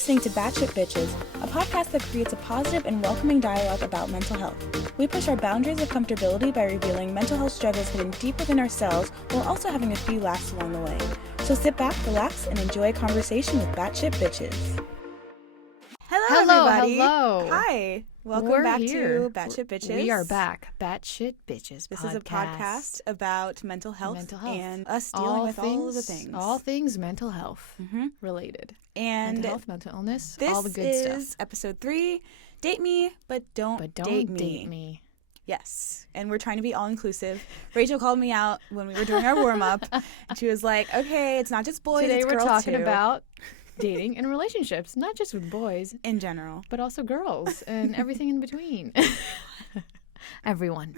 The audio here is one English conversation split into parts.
listening to Btches, a podcast that creates a positive and welcoming dialogue about mental health. We push our boundaries of comfortability by revealing mental health struggles hidden deep within ourselves while also having a few laughs along the way. So sit back, relax, and enjoy a conversation with Btches. Hello, everybody. Hello. Hi. Welcome back to Btches. We are back. Btches. This is a podcast about mental health and us dealing with all of the things. All things mental health related. And mental health, mental illness, this all the good stuff. is episode 3. Date me, but don't date me. Yes. And we're trying to be all-inclusive. Rachel called me out when we were doing our warm-up. And she was like, okay, it's not just boys, Today it's girls we're talking too. About dating and relationships, not just with boys. In general. But also girls and everything in between. Everyone.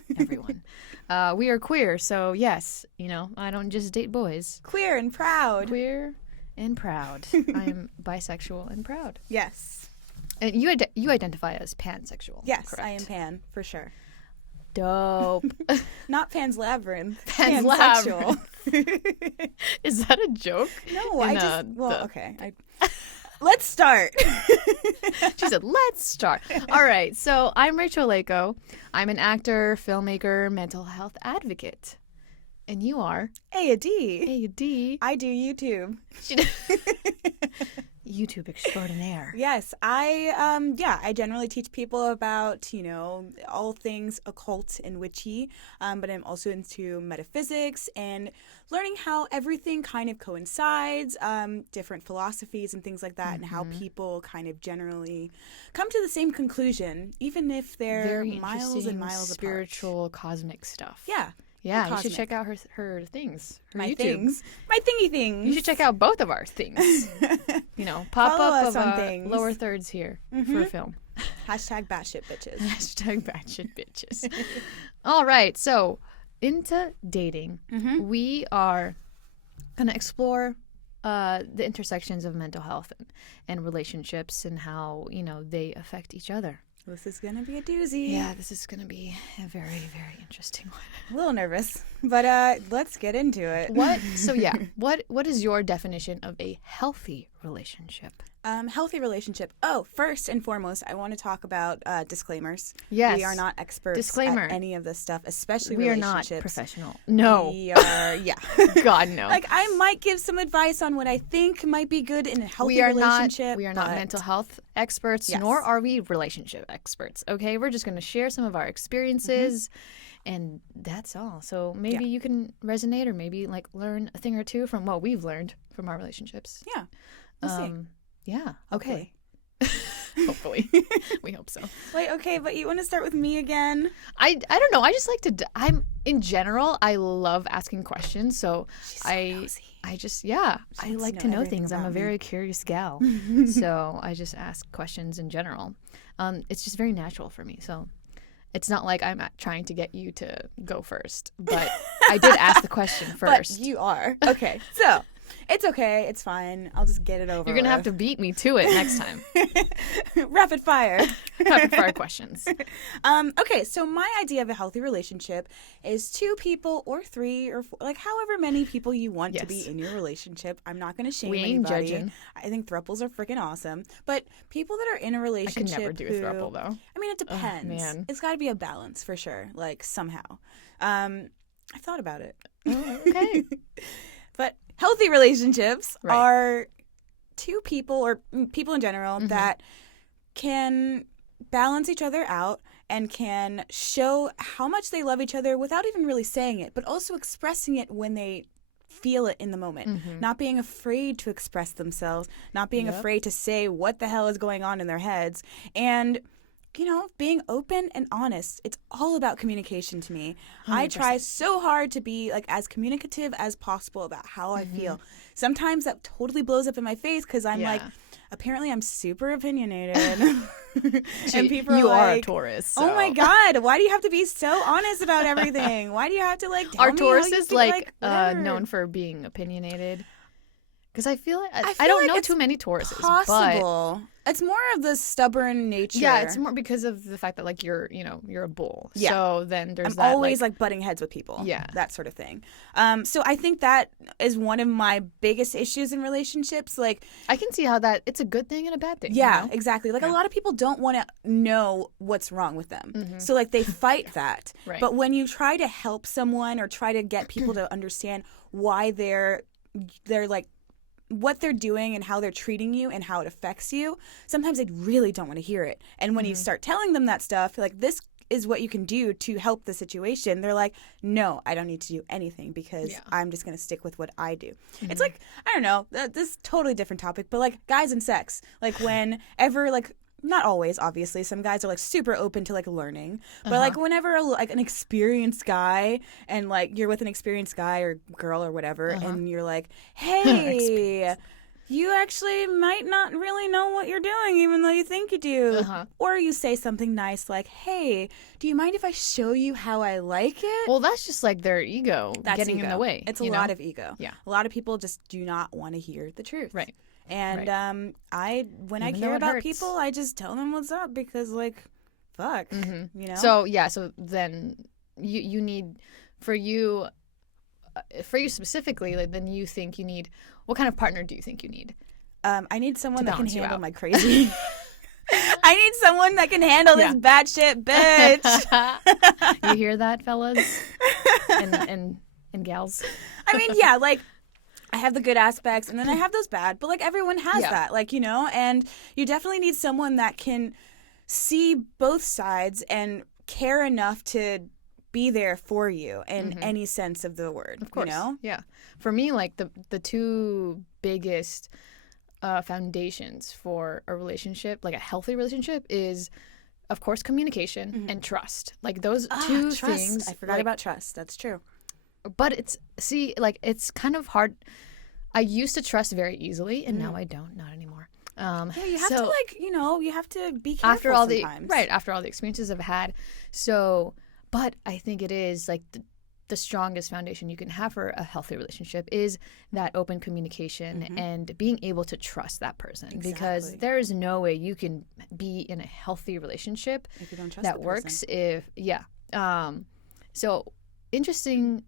We are queer, so yes, I don't just date boys. Queer and proud. I am bisexual and proud. Yes. And you identify as pansexual. Yes, correct? I am pan, for sure. Dope. Not Pan's Labyrinth. Pansexual. Is that a joke? No, okay. Let's start. She said, let's start. All right. So I'm Rachel Lako. I'm an actor, filmmaker, mental health advocate. And you are? A D. I do YouTube. YouTube extraordinaire. Yes, I generally teach people about, all things occult and witchy, but I'm also into metaphysics and learning how everything kind of coincides, different philosophies and things like that, and how people kind of generally come to the same conclusion, even if they're very miles and miles spiritual, cosmic stuff. Yeah, you should check out her things. My YouTube. things. My thingy things. You should check out both of our things. Pop Follow up us of on things. Lower thirds here for a film. Hashtag Batsht Btches. Hashtag Batsht Btches. All right, so into dating, we are going to explore the intersections of mental health and relationships and how, they affect each other. This is going to be a doozy. Yeah, this is going to be a very, very interesting one. A little nervous, but let's get into it. What is your definition of a healthy relationship? Healthy relationship. Oh, first and foremost, I want to talk about disclaimers. Yes. We are not experts at any of this stuff, especially relationships. We are not professional. No. We are, God, no. I might give some advice on what I think might be good in a healthy relationship. We are not mental health experts, nor are we relationship experts, okay? We're just going to share some of our experiences, and that's all. So maybe you can resonate or maybe, learn a thing or two from what we've learned from our relationships. Yeah. We'll see. Yeah. Okay. Hopefully. We hope so. Wait, okay, but you want to start with me again? I don't know. I just like to. In general, I love asking questions. So she's so nosy. I like to know things. I'm a very curious gal. So I just ask questions in general. It's just very natural for me. So it's not like I'm trying to get you to go first. But I did ask the question first. But you are. Okay. So. It's okay. It's fine. I'll just get it over. You're going to have to beat me to it next time. Rapid fire. Rapid fire questions. Okay, so my idea of a healthy relationship is 2 people or 3 or 4, however many people you want to be in your relationship. I'm not going to shame anybody. We ain't judging. I think thruples are freaking awesome. But people that are in a relationship I could never do a thruple, though. I mean, it depends. Oh, man. It's got to be a balance for sure, somehow. I thought about it. Okay. But healthy relationships are 2 people or people in general that can balance each other out and can show how much they love each other without even really saying it, but also expressing it when they feel it in the moment. Not being afraid to express themselves, not being afraid to say what the hell is going on in their heads, and being open and honest. It's all about communication to me. 100%. I try so hard to be as communicative as possible about how I feel. Sometimes that totally blows up in my face because I'm apparently I'm super opinionated. And people you are a Taurus. So. Oh my God, why do you have to be so honest about everything? Why do you have to tell Our me Taurus how you is feel? known for being opinionated. Because I feel I don't know too many Tauruses. Possible. It's more of the stubborn nature. Yeah, it's more because of the fact that like you're a bull. Yeah. So then there's I'm that always like butting heads with people. Yeah. That sort of thing. So I think that is one of my biggest issues in relationships. Like, I can see how that it's a good thing and a bad thing. yeah, you know? exactly. Like a lot of people don't want to know what's wrong with them. So like they fight that. Right. But when you try to help someone or try to get people to understand why they're like what they're doing and how they're treating you and how it affects you, sometimes they really don't want to hear it. And when you start telling them that stuff, like, this is what you can do to help the situation, they're like, no, I don't need to do anything because I'm just going to stick with what I do. It's like, I don't know, this is a totally different topic, but like guys and sex, like whenever, like, not always, obviously. Some guys are like super open to like learning, but like whenever like an experienced guy and like you're with an experienced guy or girl or whatever, and you're like, hey, you actually might not really know what you're doing, even though you think you do. Or you say something nice like, hey, do you mind if I show you how I like it? Well, that's just like their ego getting ego. in the way. It's a lot of ego. Yeah. A lot of people just do not want to hear the truth. Right. And when I care about people, I just tell them what's up because, like, fuck, you know. So then you need for you specifically. Like, then you think you need what kind of partner do you think you need? I need someone that can handle my crazy. I need someone that can handle this batshit bitch. You hear that, fellas and gals? I mean, yeah, like. I have the good aspects, and then I have those bad. But, like, everyone has that, like, you know? And you definitely need someone that can see both sides and care enough to be there for you in any sense of the word, of course. You know? Yeah. For me, like, the two biggest foundations for a relationship, like a healthy relationship, is, of course, communication and trust. Like, those two things. I forgot about trust. That's true. But it's kind of hard. I used to trust very easily, and now I don't, not anymore. Yeah, you have to, like, you know, you have to be careful after all sometimes. After all the experiences I've had. So, but I think it is like the strongest foundation you can have for a healthy relationship is that open communication and being able to trust that person. Exactly. Because there is no way you can be in a healthy relationship if you don't trust that works so interesting.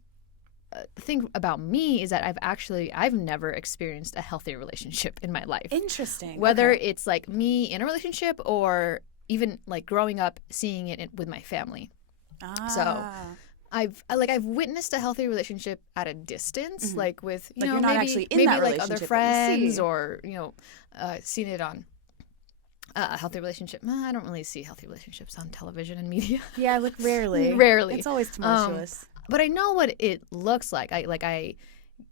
The thing about me is that I've never experienced a healthy relationship in my life. Interesting. Whether it's like me in a relationship or even like growing up seeing it with my family. So I've witnessed a healthy relationship at a distance, like with you know, you're not actually in that like other friends, see. Or seen it on a healthy relationship. I don't really see healthy relationships on television and media. Yeah, like rarely. It's always tumultuous. But I know what it looks like. I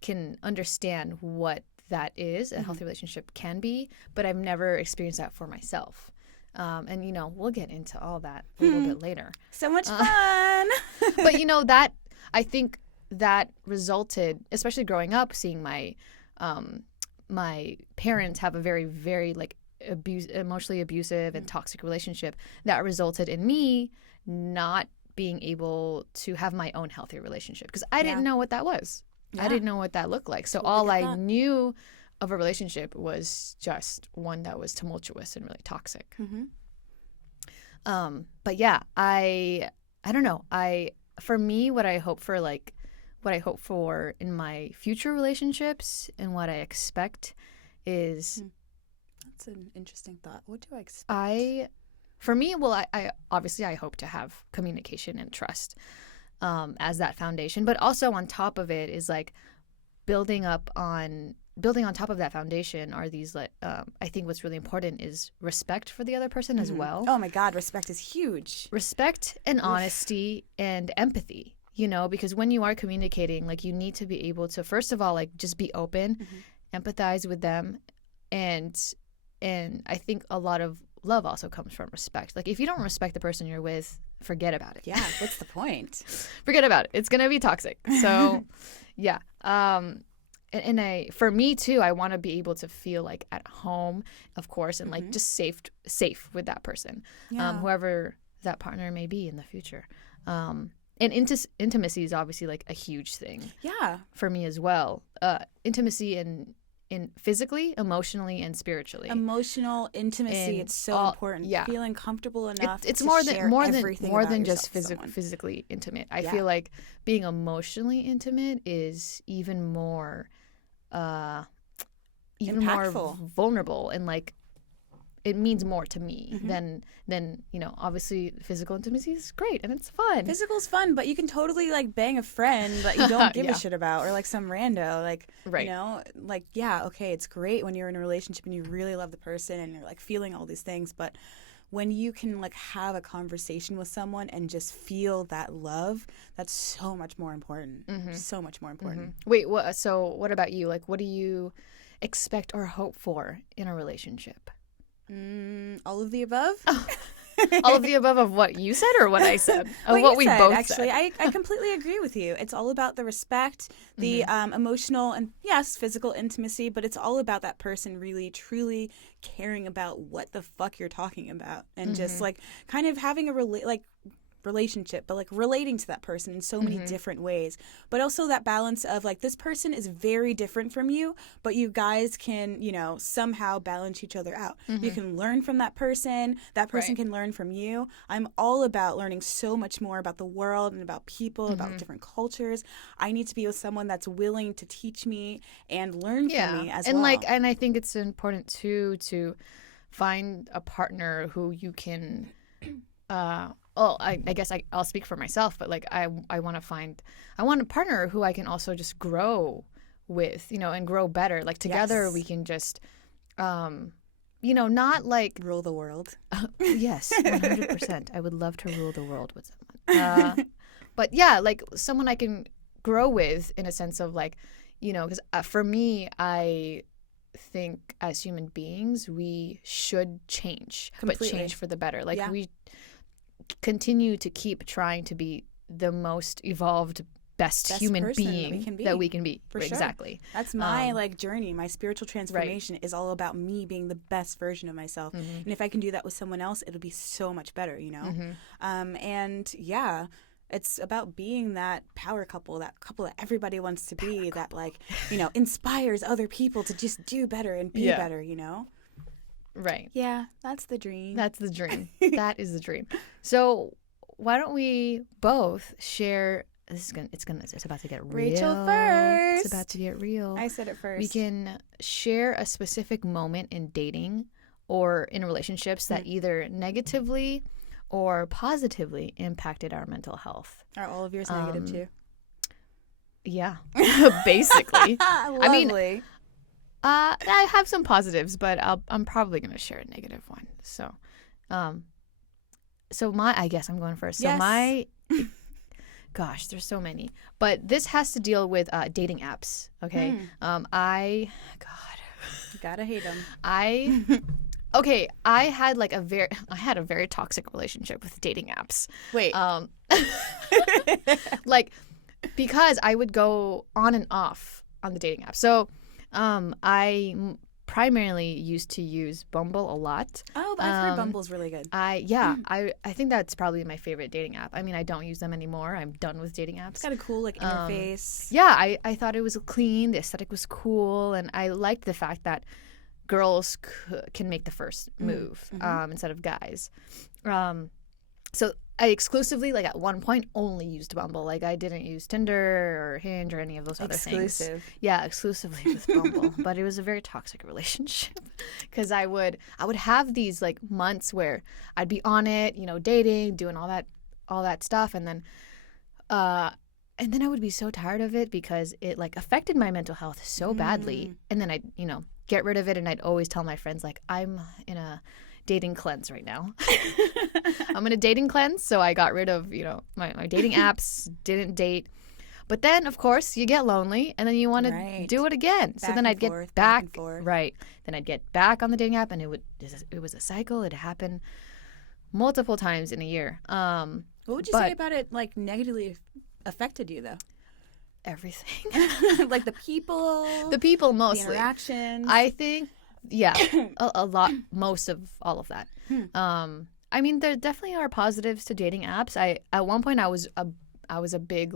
can understand what that is, a healthy relationship can be, but I've never experienced that for myself. And, you know, we'll get into all that a little bit later. So much fun! But, you know, that I think that resulted, especially growing up, seeing my my parents have a very, very, like, emotionally abusive and toxic relationship that resulted in me not being able to have my own healthy relationship because I didn't know what that was. I didn't know what that looked like. So all I knew of a relationship was just one that was tumultuous and really toxic. But yeah, I don't know. For me, what I hope for in my future relationships and what I expect is. That's an interesting thought. What do I expect? For me, well, I obviously I hope to have communication and trust as that foundation, but also on top of it is like building on top of that foundation are these I think what's really important is respect for the other person as well. Oh my God, respect is huge. Respect and honesty and empathy, you know, because when you are communicating, like you need to be able to first of all like just be open, empathize with them, and I think a lot of love also comes from respect. Like if you don't respect the person you're with, forget about it. Yeah, what's the point? Forget about it. It's gonna be toxic. So, yeah. For me too, I want to be able to feel like at home, of course, and like just safe with that person, whoever that partner may be in the future. And intimacy is obviously like a huge thing. Yeah. For me as well. Intimacy and in physically, emotionally, and spiritually. Emotional intimacy, it's so important. Yeah. Feeling comfortable enough It's to more share everything more about than yourself just with someone. physically intimate. I feel like being emotionally intimate is even more impactful. more vulnerable, and like it means more to me than obviously physical intimacy is great and it's fun. Physical's fun, but you can totally like bang a friend that you don't give a shit about, or like some rando, like okay, it's great when you're in a relationship and you really love the person and you're like feeling all these things, but when you can like have a conversation with someone and just feel that love, that's so much more important. So much more important. Wait, what about you? Like, what do you expect or hope for in a relationship? All of the above. All of the above of what you said or what I said? What we said, both actually, said. I completely agree with you. It's all about the respect, the emotional, and yes, physical intimacy, but it's all about that person really, truly caring about what the fuck you're talking about, and just like kind of having a relationship, but like relating to that person in so many different ways, but also that balance of like, this person is very different from you, but you guys can, somehow balance each other out. You can learn from that person can learn from you. I'm all about learning so much more about the world and about people, about different cultures. I need to be with someone that's willing to teach me and learn from me as well. And I think it's important too to find a partner who you can I guess I'll speak for myself, but like I want a partner who I can also just grow with, and grow better. Like together we can just, not like rule the world. Yes, 100%. I would love to rule the world with someone. But yeah, like someone I can grow with in a sense of like, because for me, I think as human beings we should change, Completely. but change for the better. Like we continue to keep trying to be the most evolved, best human being that we can be. For sure. Exactly. That's my journey. My spiritual transformation is all about me being the best version of myself. And if I can do that with someone else, it'll be so much better, and yeah, it's about being that power couple, that everybody wants to be, that like, inspires other people to just do better and be better, Right. Yeah, that's the dream. That's the dream. That is the dream. So why don't we both share? It's about to get real. Rachel first. It's about to get real. I said it first. We can share a specific moment in dating or in relationships that either negatively or positively impacted our mental health. Are all of yours negative too? Yeah, basically. Lovely. I have some positives, but I'm probably going to share a negative one. So, I guess I'm going first. Yes. So gosh, there's so many, but this has to deal with dating apps. Okay. I gotta hate them. I had a very toxic relationship with dating apps. Wait. Because I would go on and off on the dating app. So, I primarily used to use Bumble a lot. Oh, but I've heard Bumble's really good. I think that's probably my favorite dating app. I mean, I don't use them anymore. I'm done with dating apps. It's got a cool interface. Yeah, I thought it was clean. The aesthetic was cool, and I liked the fact that girls can make the first move instead of guys. So I exclusively, at one point, only used Bumble. Like, I didn't use Tinder or Hinge or any of those other things. Exclusive. Yeah, exclusively with Bumble. But it was a very toxic relationship because I would have these, months where I'd be on it, dating, doing all that stuff, and then I would be so tired of it because it, affected my mental health so badly. And then I'd, get rid of it, and I'd always tell my friends, I'm in a dating cleanse right now. I'm in a dating cleanse, so I got rid of, my dating apps, didn't date. But then, of course, you get lonely, and then you want to do it again. So then I'd get back. Right. Then I'd get back on the dating app, and it was a cycle. It happened multiple times in a year. What would you say about it, negatively affected you, though? Everything. The people. The people mostly. The interactions. I think, yeah, a lot, most of all of that. I mean, there definitely are positives to dating apps. At one point I was a big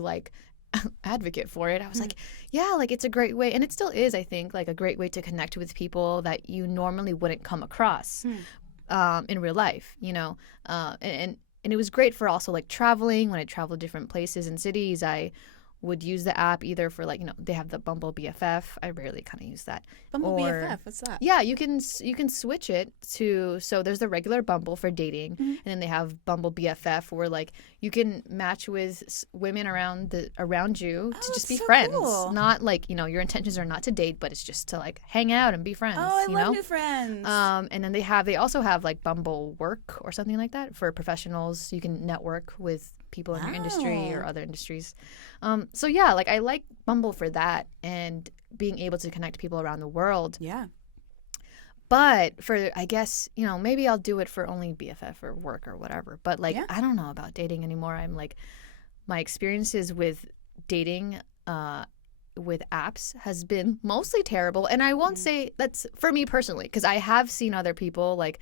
advocate for it. I was like, yeah, like it's a great way, and it still is, I think, like a great way to connect with people that you normally wouldn't come across in real life, you know. And it was great for also like traveling. When I traveled different places and cities, I would use the app either for like, you know, they have the Bumble BFF. I rarely kind of use that. Bumble BFF, what's that? Yeah, you can switch it to, so there's the regular Bumble for dating, and then they have Bumble BFF where like you can match with women around you to just be friends. Cool. Not like, you know, your intentions are not to date, but it's just to like hang out and be friends. Oh, I you love know? new friends. And then they also have like Bumble Work or something like that for professionals. You can network with people in your industry or other industries. So yeah, like I like Bumble for that and being able to connect people around the world. Yeah. But for, I guess, you know, maybe I'll do it for only BFF or work or whatever. But like, I don't know about dating anymore. I'm like, my experiences with dating with apps has been mostly terrible. And I won't say that's for me personally, because I have seen other people like,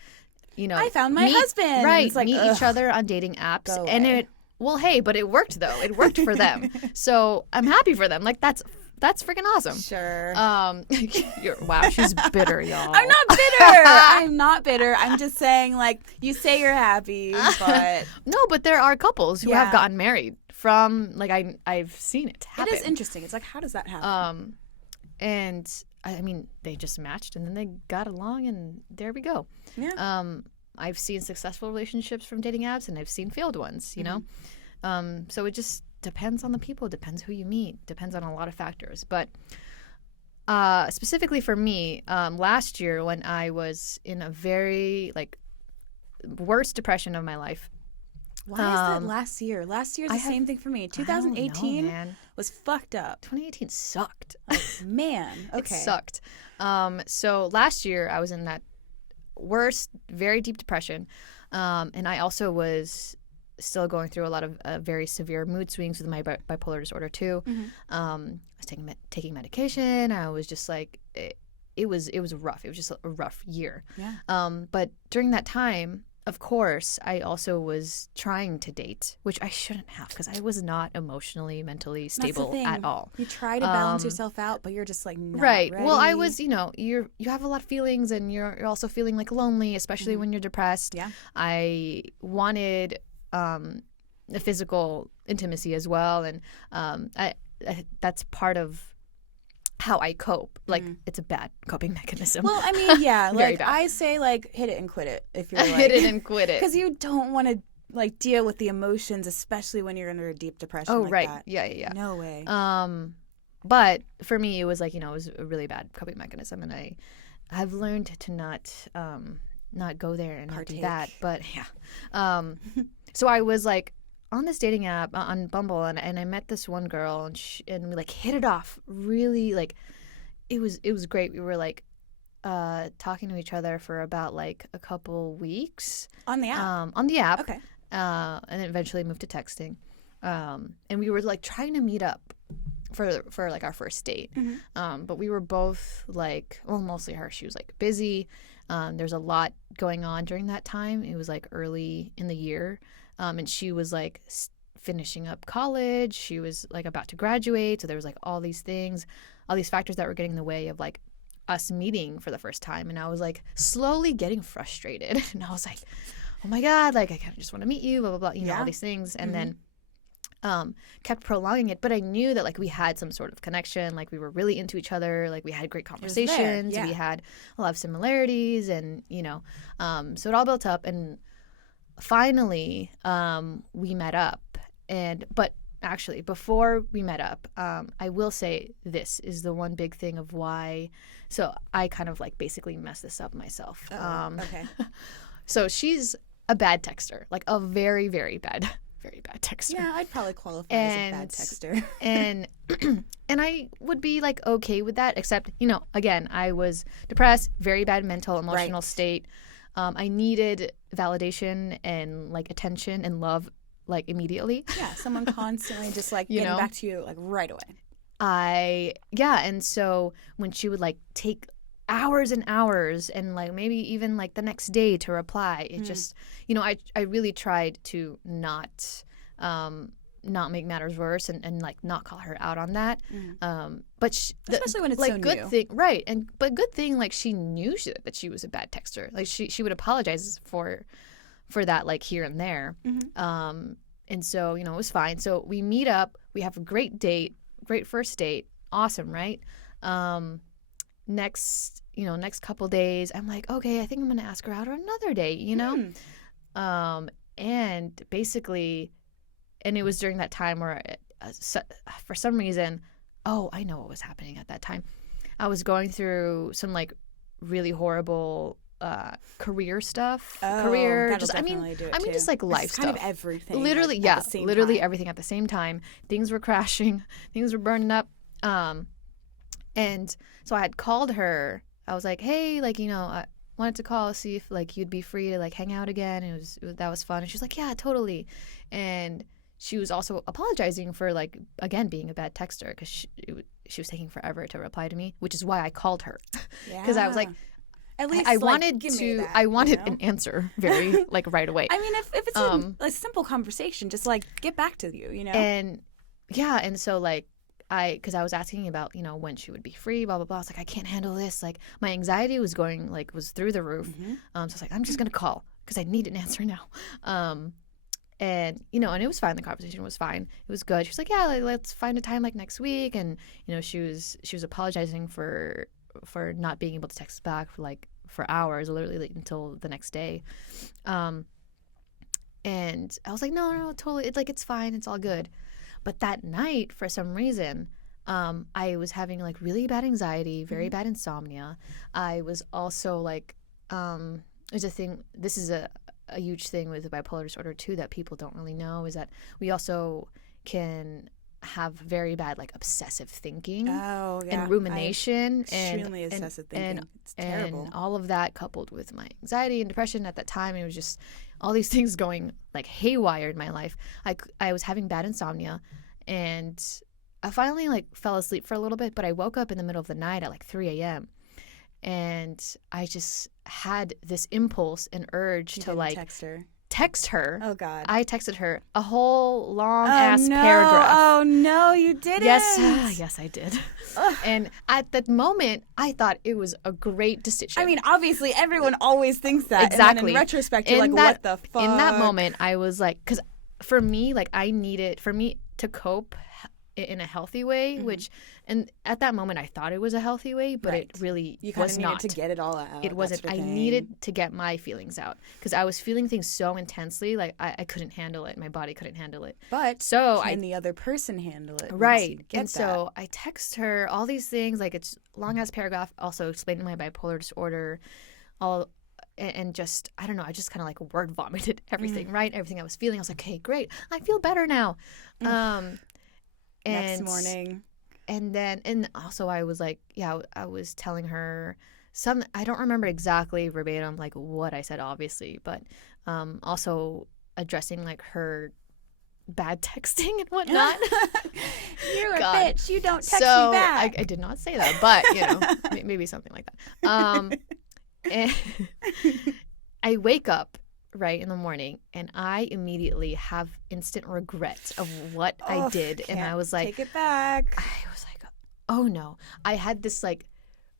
you know, I found my husband. Right. It's like, meet each other on dating apps. And well, hey, but it worked though. It worked for them. So I'm happy for them. Like that's freaking awesome. Sure. Wow, she's bitter, y'all. I'm not bitter. I'm not bitter. I'm just saying, like, you say you're happy, but no, but there are couples who have gotten married from like I've seen it happen. It is interesting. It's like, how does that happen? And I mean, they just matched and then they got along and there we go. Yeah. I've seen successful relationships from dating apps and I've seen failed ones, you know? So it just depends on the people, depends who you meet, depends on a lot of factors. But specifically for me, last year when I was in a very like worst depression of my life. Why is that last year? Last year's the same thing for me. 2018 was fucked up. 2018 sucked. Like, man, okay. It sucked. So last year I was in that worst, very deep depression. And I also was still going through a lot of very severe mood swings with my bipolar disorder too. I was taking medication. I was just like, it was rough. It was just a rough year. Yeah. But during that time, of course, I also was trying to date, which I shouldn't have because I was not emotionally, mentally stable at all. You try to balance yourself out, but you're just like not right. ready. Well, I was, you know, you have a lot of feelings, and you're also feeling like lonely, especially when you're depressed. Yeah. I wanted a physical intimacy as well, and I that's part of how I cope. Like, it's a bad coping mechanism. Well, I mean, yeah. like, bad. I say, like, hit it and quit it if you're like... hit it and quit it. Because you don't want to, like, deal with the emotions, especially when you're under a deep depression like right. that. Yeah. No way. But for me, it was like, you know, it was a really bad coping mechanism, and I've learned to not go there and not do that. But, yeah. So I was, like, on this dating app on Bumble, and I met this one girl, and we like hit it off really. Like it was great. We were like talking to each other for about like a couple weeks on the app. Okay. And then eventually moved to texting. And we were like trying to meet up for like our first date. But we were both like, well, mostly her. She was like busy. There's a lot going on during that time. It was like early in the year. And she was like finishing up college. She was like about to graduate. So there was like all these things, all these factors that were getting in the way of like us meeting for the first time. And I was like slowly getting frustrated. And I was like, oh my God, like I kind of just want to meet you, blah, blah, blah, you know, all these things. And then kept prolonging it. But I knew that like we had some sort of connection. Like we were really into each other. Like we had great conversations. We had a lot of similarities and, you know, so it all built up. And finally, we met up, but actually, before we met up, I will say this is the one big thing of why. So I kind of like basically messed this up myself. Okay. So she's a bad texter, like a very, very bad texter. Yeah, I'd probably qualify as a bad texter. and I would be like okay with that, except, you know, again, I was depressed, very bad mental, emotional state. I needed validation and like attention and love like immediately. Yeah, someone constantly just like getting back to you like right away. And so when she would like take hours and hours and like maybe even like the next day to reply, it just, you know, I really tried to not not make matters worse and like not call her out on that. But especially when it's like so good new. thing, right? But good thing, like she knew that she was a bad texter. Like she would apologize for that, like here and there. And so, you know, it was fine. So we meet up. We have a great date, great first date. Awesome, right? Next couple days, I'm like, okay, I think I'm going to ask her out on another date, you know? And basically, and it was during that time where for some reason, I know what was happening at that time. I was going through some like really horrible career stuff. Just like life stuff. Kind of everything. Literally, at the same time. Everything at the same time. Things were crashing. Things were burning up. And so I had called her. I was like, hey, like, you know, I wanted to call, see if like you'd be free to like hang out again. That was fun. And she was like, yeah, totally. And she was also apologizing for like, again, being a bad texter because she was taking forever to reply to me, which is why I called her. Because I was like, at least I wanted an answer very like right away. I mean, if it's a simple conversation, just like get back to you, you know? And yeah, and so like because I was asking about, you know, when she would be free, blah, blah, blah. I was like, I can't handle this. Like my anxiety was through the roof. So I was like, I'm just going to call because I need an answer now. And, you know, and it was fine. The conversation was fine. It was good. She was like, yeah, like, let's find a time like next week. And, you know, she was apologizing for not being able to text back for hours, literally like, until the next day. And I was like, no, totally. It's fine. It's all good. But that night, for some reason, I was having like really bad anxiety, very bad insomnia. I was also like, there's a thing, this is a huge thing with bipolar disorder too that people don't really know, is that we also can have very bad like obsessive thinking and rumination extremely obsessive thinking. It's terrible. And all of that coupled with my anxiety and depression at that time, it was just all these things going like haywire in my life. I was having bad insomnia, and I finally like fell asleep for a little bit, but I woke up in the middle of the night at like 3 a.m. and I just had this impulse and urge to like text her. Oh God! I texted her a whole long ass paragraph. Oh no, you didn't. Yes, I did. And at that moment, I thought it was a great decision. I mean, obviously, everyone always thinks that. Exactly. And then in retrospect, you're like, what the fuck? In that moment, I was like, because for me, like, for me to cope in a healthy way, and at that moment I thought it was a healthy way, but it really was not. You needed to get it all out. It wasn't. I needed to get my feelings out because I was feeling things so intensely, like I couldn't handle it. My body couldn't handle it. But so can the other person handle it? Right. And so I text her all these things, like it's long ass paragraph, also explaining my bipolar disorder, and just, I don't know, I just kind of like word vomited everything, right? Everything I was feeling. I was like, okay, great. I feel better now. Next morning. And also I was like, I was telling her I don't remember exactly verbatim like what I said, obviously, but also addressing like her bad texting and whatnot. You're a bitch. You don't text me back. I did not say that, but you know, maybe something like that. And I wake up right in the morning and I immediately have instant regret of what I did, and I was like, take it back. I was like, oh no. I had this like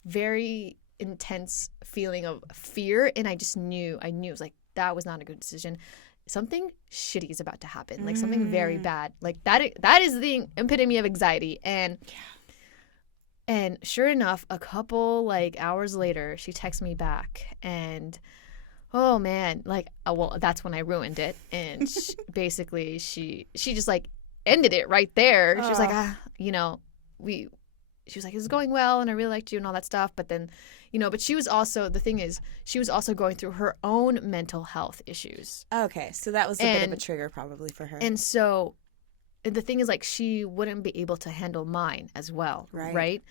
very intense feeling of fear, and I just knew it was like, that was not a good decision. Something shitty is about to happen, like something very bad, like that is the epitome of anxiety. And sure enough, a couple like hours later, she texts me back, and oh man, like, well, that's when I ruined it. And basically she just like ended it right there. She was like, you know, she was like, it's going well and I really liked you and all that stuff. But then, you know, but she was also, the thing is, she was also going through her own mental health issues. Okay. So that was a bit of a trigger probably for her. And so the thing is, like, she wouldn't be able to handle mine as well, right?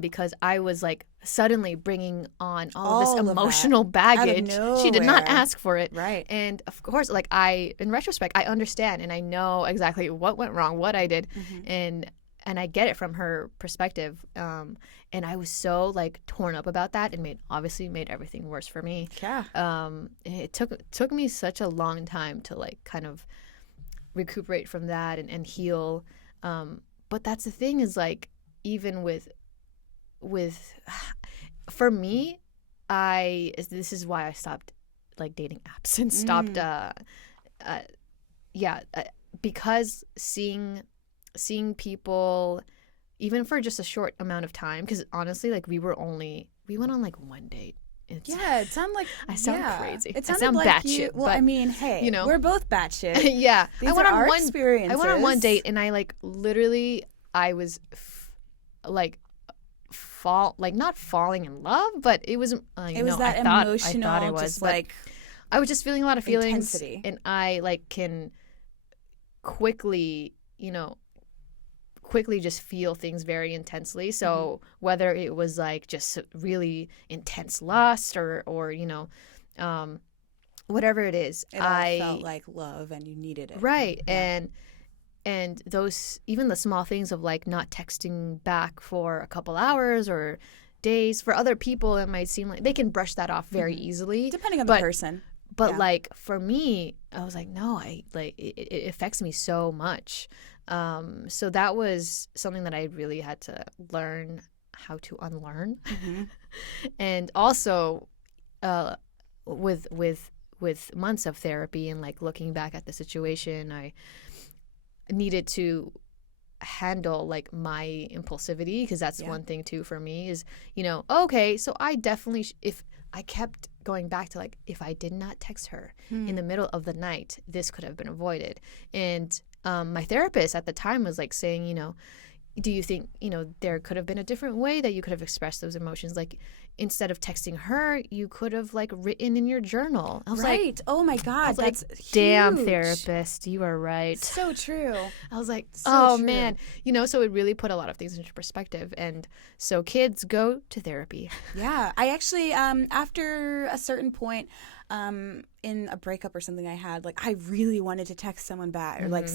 Because I was like suddenly bringing on all of this emotional baggage. She did not ask for it, right? And of course, like, in retrospect, I understand and I know exactly what went wrong, what I did, and I get it from her perspective. And I was so like torn up about that, and obviously made everything worse for me. Yeah. It took me such a long time to like kind of recuperate from that and heal. But that's the thing is like, even with for me, this is why I stopped like dating apps and stopped because seeing people even for just a short amount of time, because honestly, like we went on like one date. It sounded like I sound crazy. It I sound like batshit. Well, but, I mean, hey, you know, we're both batshit. Yeah, These are our experiences. I went on one date, and I like literally, I was not falling in love, but it was it was that emotional. I thought it was just like I was just feeling a lot of feelings, intensity. And I like can quickly just feel things very intensely. So whether it was like just really intense lust or whatever it is, I felt like love and you needed it. Right. Yeah. And those, even the small things of like not texting back for a couple hours or days, for other people it might seem like they can brush that off very easily. Depending on the person. But like for me, I was like, no, it affects me so much. So that was something that I really had to learn how to unlearn. And also with months of therapy and like looking back at the situation, I needed to handle like my impulsivity, because that's one thing too for me is, okay, so I definitely if I kept going back to like, if I did not text her in the middle of the night, this could have been avoided. And my therapist at the time was like saying, do you think, there could have been a different way that you could have expressed those emotions? Like, instead of texting her, you could have like written in your journal. I was like, oh my God, that's like, damn, therapist, you are right. So true. I was like, so true. Man, so it really put a lot of things into perspective. And so kids, go to therapy. Yeah, I actually, after a certain point, in a breakup or something I had, like I really wanted to text someone back or like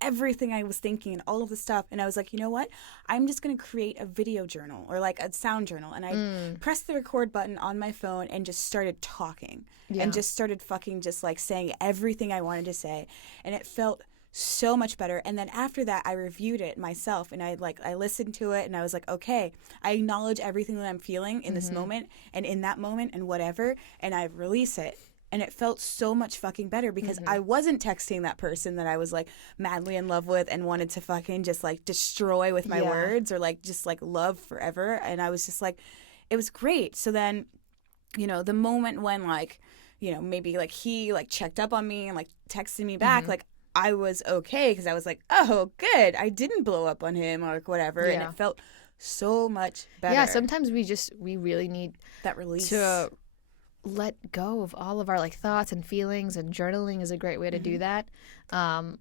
everything I was thinking and all of the stuff, and I was like, you know what, I'm just gonna create a video journal or like a sound journal, and I pressed the record button on my phone and just started talking and just started fucking just like saying everything I wanted to say, and it felt so much better. And then after that, I reviewed it myself, and I listened to it, and I was like, okay, I acknowledge everything that I'm feeling in this moment and in that moment and whatever, and I release it. And it felt so much fucking better because I wasn't texting that person that I was like madly in love with and wanted to fucking just like destroy with my words or like just like love forever. And I was just like, it was great. So then, the moment when like, maybe like he like checked up on me and like texted me back, like I was okay because I was like, oh, good, I didn't blow up on him or whatever, and it felt so much better. Yeah, sometimes we really need that release to let go of all of our like thoughts and feelings, and journaling is a great way to do that.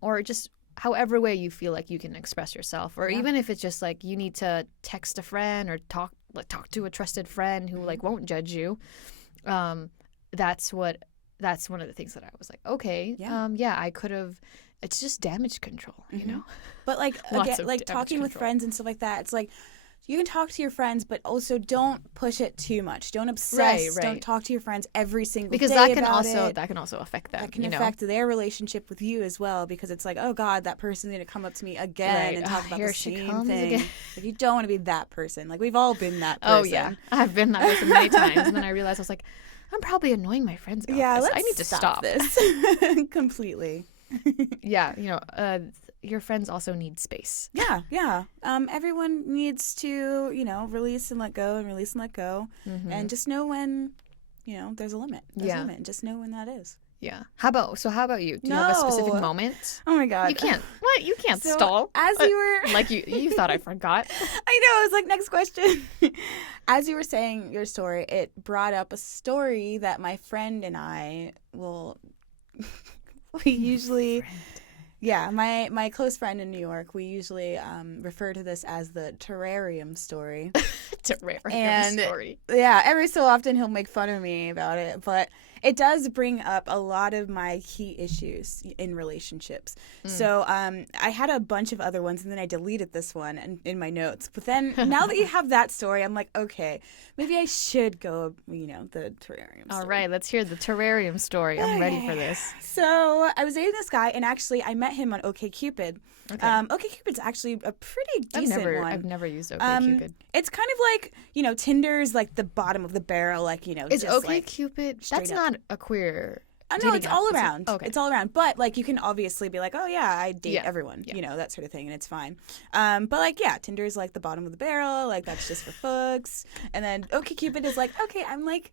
Or just however way you feel like you can express yourself, or even if it's just like you need to text a friend or talk to a trusted friend who like won't judge you. That's one of the things that I was like, okay, I could have. It's just damage control, But like again, like talking with friends and stuff like that, it's like you can talk to your friends, but also don't push it too much. Don't obsess. Right. Don't talk to your friends every single day that can about also it. That can also affect them. That can affect their relationship with you as well, because it's like, oh God, that person's going to come up to me again and talk about the same thing. Like, you don't want to be that person. Like, we've all been that person. Oh yeah, I've been that person many times, and then I realized I was like, I'm probably annoying my friends about this. I need to stop this completely. Your friends also need space. Yeah. Everyone needs to, release and let go and release and let go, and just know when, there's a limit. There's a limit, and just know when that is. Yeah. How about you? Do you have a specific moment? Oh my God. You can't. What? You can't stall. As you were like you thought I forgot. I know. I was like, next question. As you were saying your story, it brought up a story that my friend and I we usually. Yeah, my close friend in New York, we usually refer to this as the terrarium story. Terrarium story. Yeah, every so often he'll make fun of me about it, but it does bring up a lot of my key issues in relationships. So I had a bunch of other ones, and then I deleted this one in my notes. But then now that you have that story, I'm like, okay, maybe I should go, the terrarium story. All right, let's hear the terrarium story. I'm ready for this. So I was dating this guy, and actually I met him on OkCupid. Okay. OkCupid's actually a pretty decent one. I've never used OkCupid. It's kind of like, Tinder's like the bottom of the barrel, like, Is just OkCupid? That's up. not a queer. No, it's all around. Okay. It's all around. But, like, you can obviously be like, oh, yeah, I date everyone, Yeah. that sort of thing, and it's fine. But, like, yeah, Tinder's like the bottom of the barrel. Like, that's just for folks. And then OkCupid is like, okay, I'm like,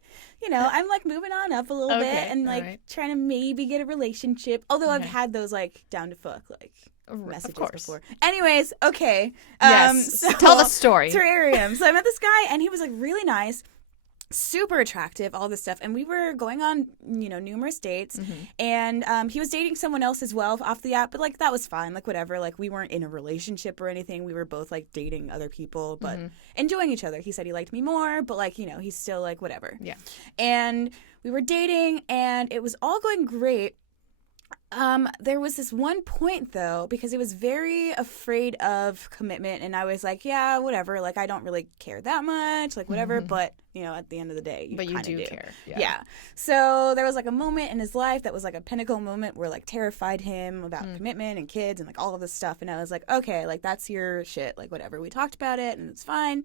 I'm like moving on up a little bit and, like, trying to maybe get a relationship. Although I've had those, like, down to fuck, like, messages before. Anyways, okay. Yes. So, tell the story. Terrarium. So I met this guy, and he was, like, really nice. Super attractive, all this stuff, and we were going on numerous dates, and he was dating someone else as well off the app, but like that was fine, like whatever, like we weren't in a relationship or anything. We were both like dating other people but enjoying each other. He said he liked me more, but like he's still like whatever. Yeah. And we were dating, and it was all going great. There was this one point though, because he was very afraid of commitment, and I was like, yeah, whatever, like I don't really care that much, like whatever, but at the end of the day, you do care. Yeah. So there was like a moment in his life that was like a pinnacle moment where like terrified him about commitment and kids and like all of this stuff, and I was like, okay, like that's your shit, like whatever, we talked about it and it's fine.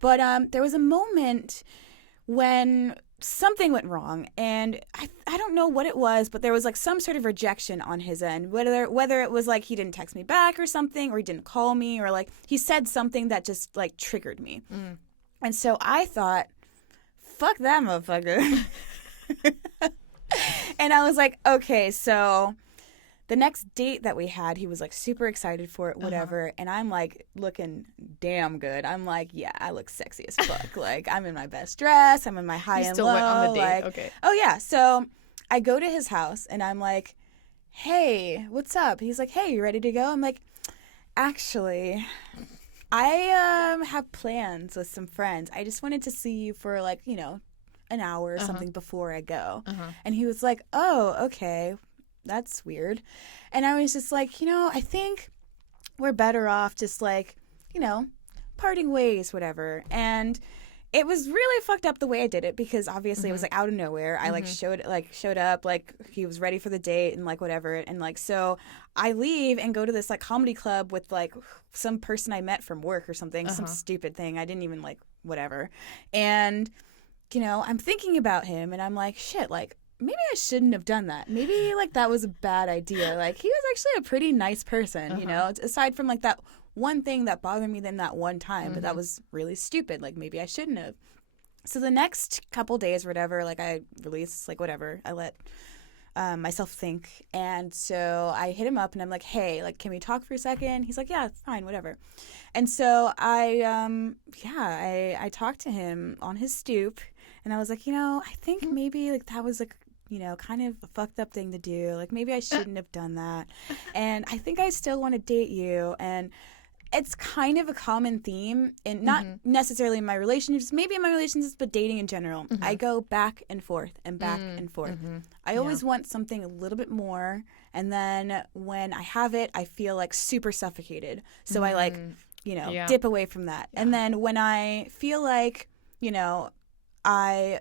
But there was a moment when something went wrong, and I don't know what it was, but there was like some sort of rejection on his end, whether it was like he didn't text me back or something, or he didn't call me, or like he said something that just like triggered me. And so I thought, fuck that motherfucker. And I was like, okay, so the next date that we had, he was like super excited for it, whatever. And I'm like looking damn good. I'm like, yeah, I look sexy as fuck. Like I'm in my best dress. I'm in my high and low. Went on the date. Like, okay. Oh yeah. So I go to his house, and I'm like, hey, what's up? He's like, hey, you ready to go? I'm like, actually, I have plans with some friends. I just wanted to see you for like, an hour or something before I go. And he was like, oh, okay. That's weird. And I was just like, I think we're better off just like, parting ways, whatever. And it was really fucked up the way I did it, because obviously it was like out of nowhere. I like showed up, like he was ready for the date and like whatever. And like, so I leave and go to this like comedy club with like some person I met from work or something, some stupid thing. I didn't even like whatever. And, I'm thinking about him, and I'm like, shit, like, maybe I shouldn't have done that. Maybe, like, that was a bad idea. Like, he was actually a pretty nice person, aside from, like, that one thing that bothered me then that one time. But that was really stupid. Like, maybe I shouldn't have. So the next couple days or whatever, like, I release, like, whatever. I let myself think. And so I hit him up, and I'm like, hey, like, can we talk for a second? He's like, yeah, fine, whatever. And so I talked to him on his stoop. And I was like, I think maybe, like, that was, like, kind of a fucked up thing to do. Like, maybe I shouldn't have done that. And I think I still want to date you. And it's kind of a common theme, and not necessarily in my relationships, maybe in my relationships, but dating in general. I go back and forth and back and forth. I always want something a little bit more. And then when I have it, I feel, like, super suffocated. So I, like, dip away from that. And then when I feel like, I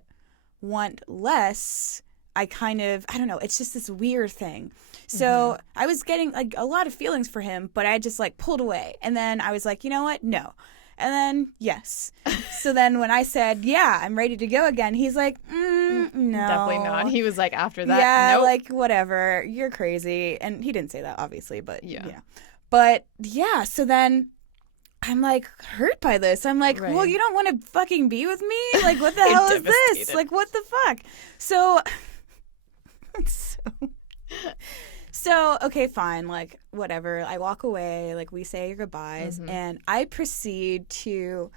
want less, I kind of, I don't know, it's just this weird thing. So I was getting like a lot of feelings for him, but I just like pulled away. And then I was like, you know what? No. And then, yes. So then when I said, yeah, I'm ready to go again, he's like, no. Definitely not. He was like, after that, yeah, nope. like, whatever, you're crazy. And he didn't say that, obviously, but yeah. But yeah, so then I'm like hurt by this. I'm like, well, you don't want to fucking be with me? Like, what the hell is this? Like, what the fuck? So, okay, fine. Like, whatever. I walk away. Like, we say your goodbyes. And I proceed to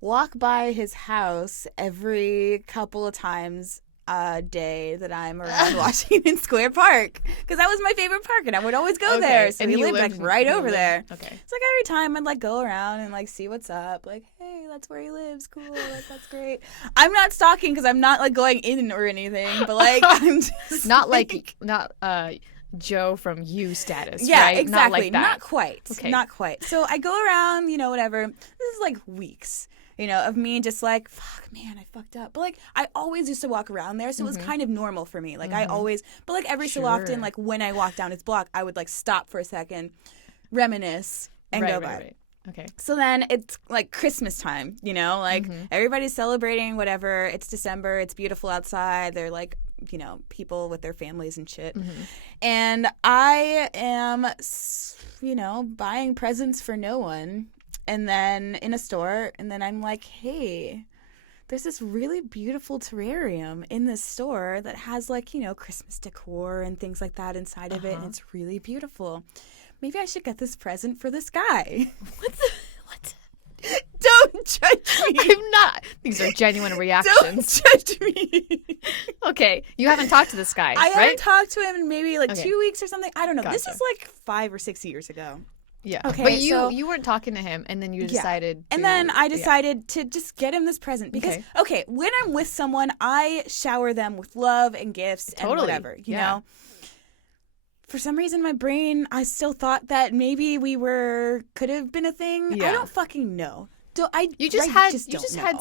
walk by his house every couple of times a day that I'm around Washington Square Park, because that was my favorite park, and I would always go there. So he lived like right over there. Okay. It's like every time I'd like go around and like see what's up, like, hey, that's where he lives. Cool. That's great. I'm not stalking because I'm not like going in or anything, but like I'm just Not like not Joe from You status, yeah, right? exactly. Not like that. Not quite. Okay. Not quite. So I go around, whatever. This is like weeks, of me just like, fuck, man, I fucked up. But like, I always used to walk around there, so it was kind of normal for me. Like, I always, but like every so often, like when I walk down his block, I would like stop for a second, reminisce, and go by. Right. Okay. So then it's like Christmas time, like everybody's celebrating, whatever. It's December. It's beautiful outside. They're like, people with their families and shit. And I am, buying presents for no one. And then in a store, and then I'm like, hey, there's this really beautiful terrarium in this store that has like, Christmas decor and things like that inside of it. And it's really beautiful. Maybe I should get this present for this guy. What? Don't judge me. I'm not. These are genuine reactions. Don't judge me. Okay. You haven't talked to this guy, I right? haven't talked to him in maybe like 2 weeks or something. I don't know. This Gotcha. is like 5 or 6 years ago. Yeah. Okay, But so- you weren't talking to him, and then you decided And then I decided to just get him this present because, okay, when I'm with someone, I shower them with love and gifts and whatever, you know? For some reason, my brain, I still thought that maybe could have been a thing. Yeah. I don't fucking know. You just had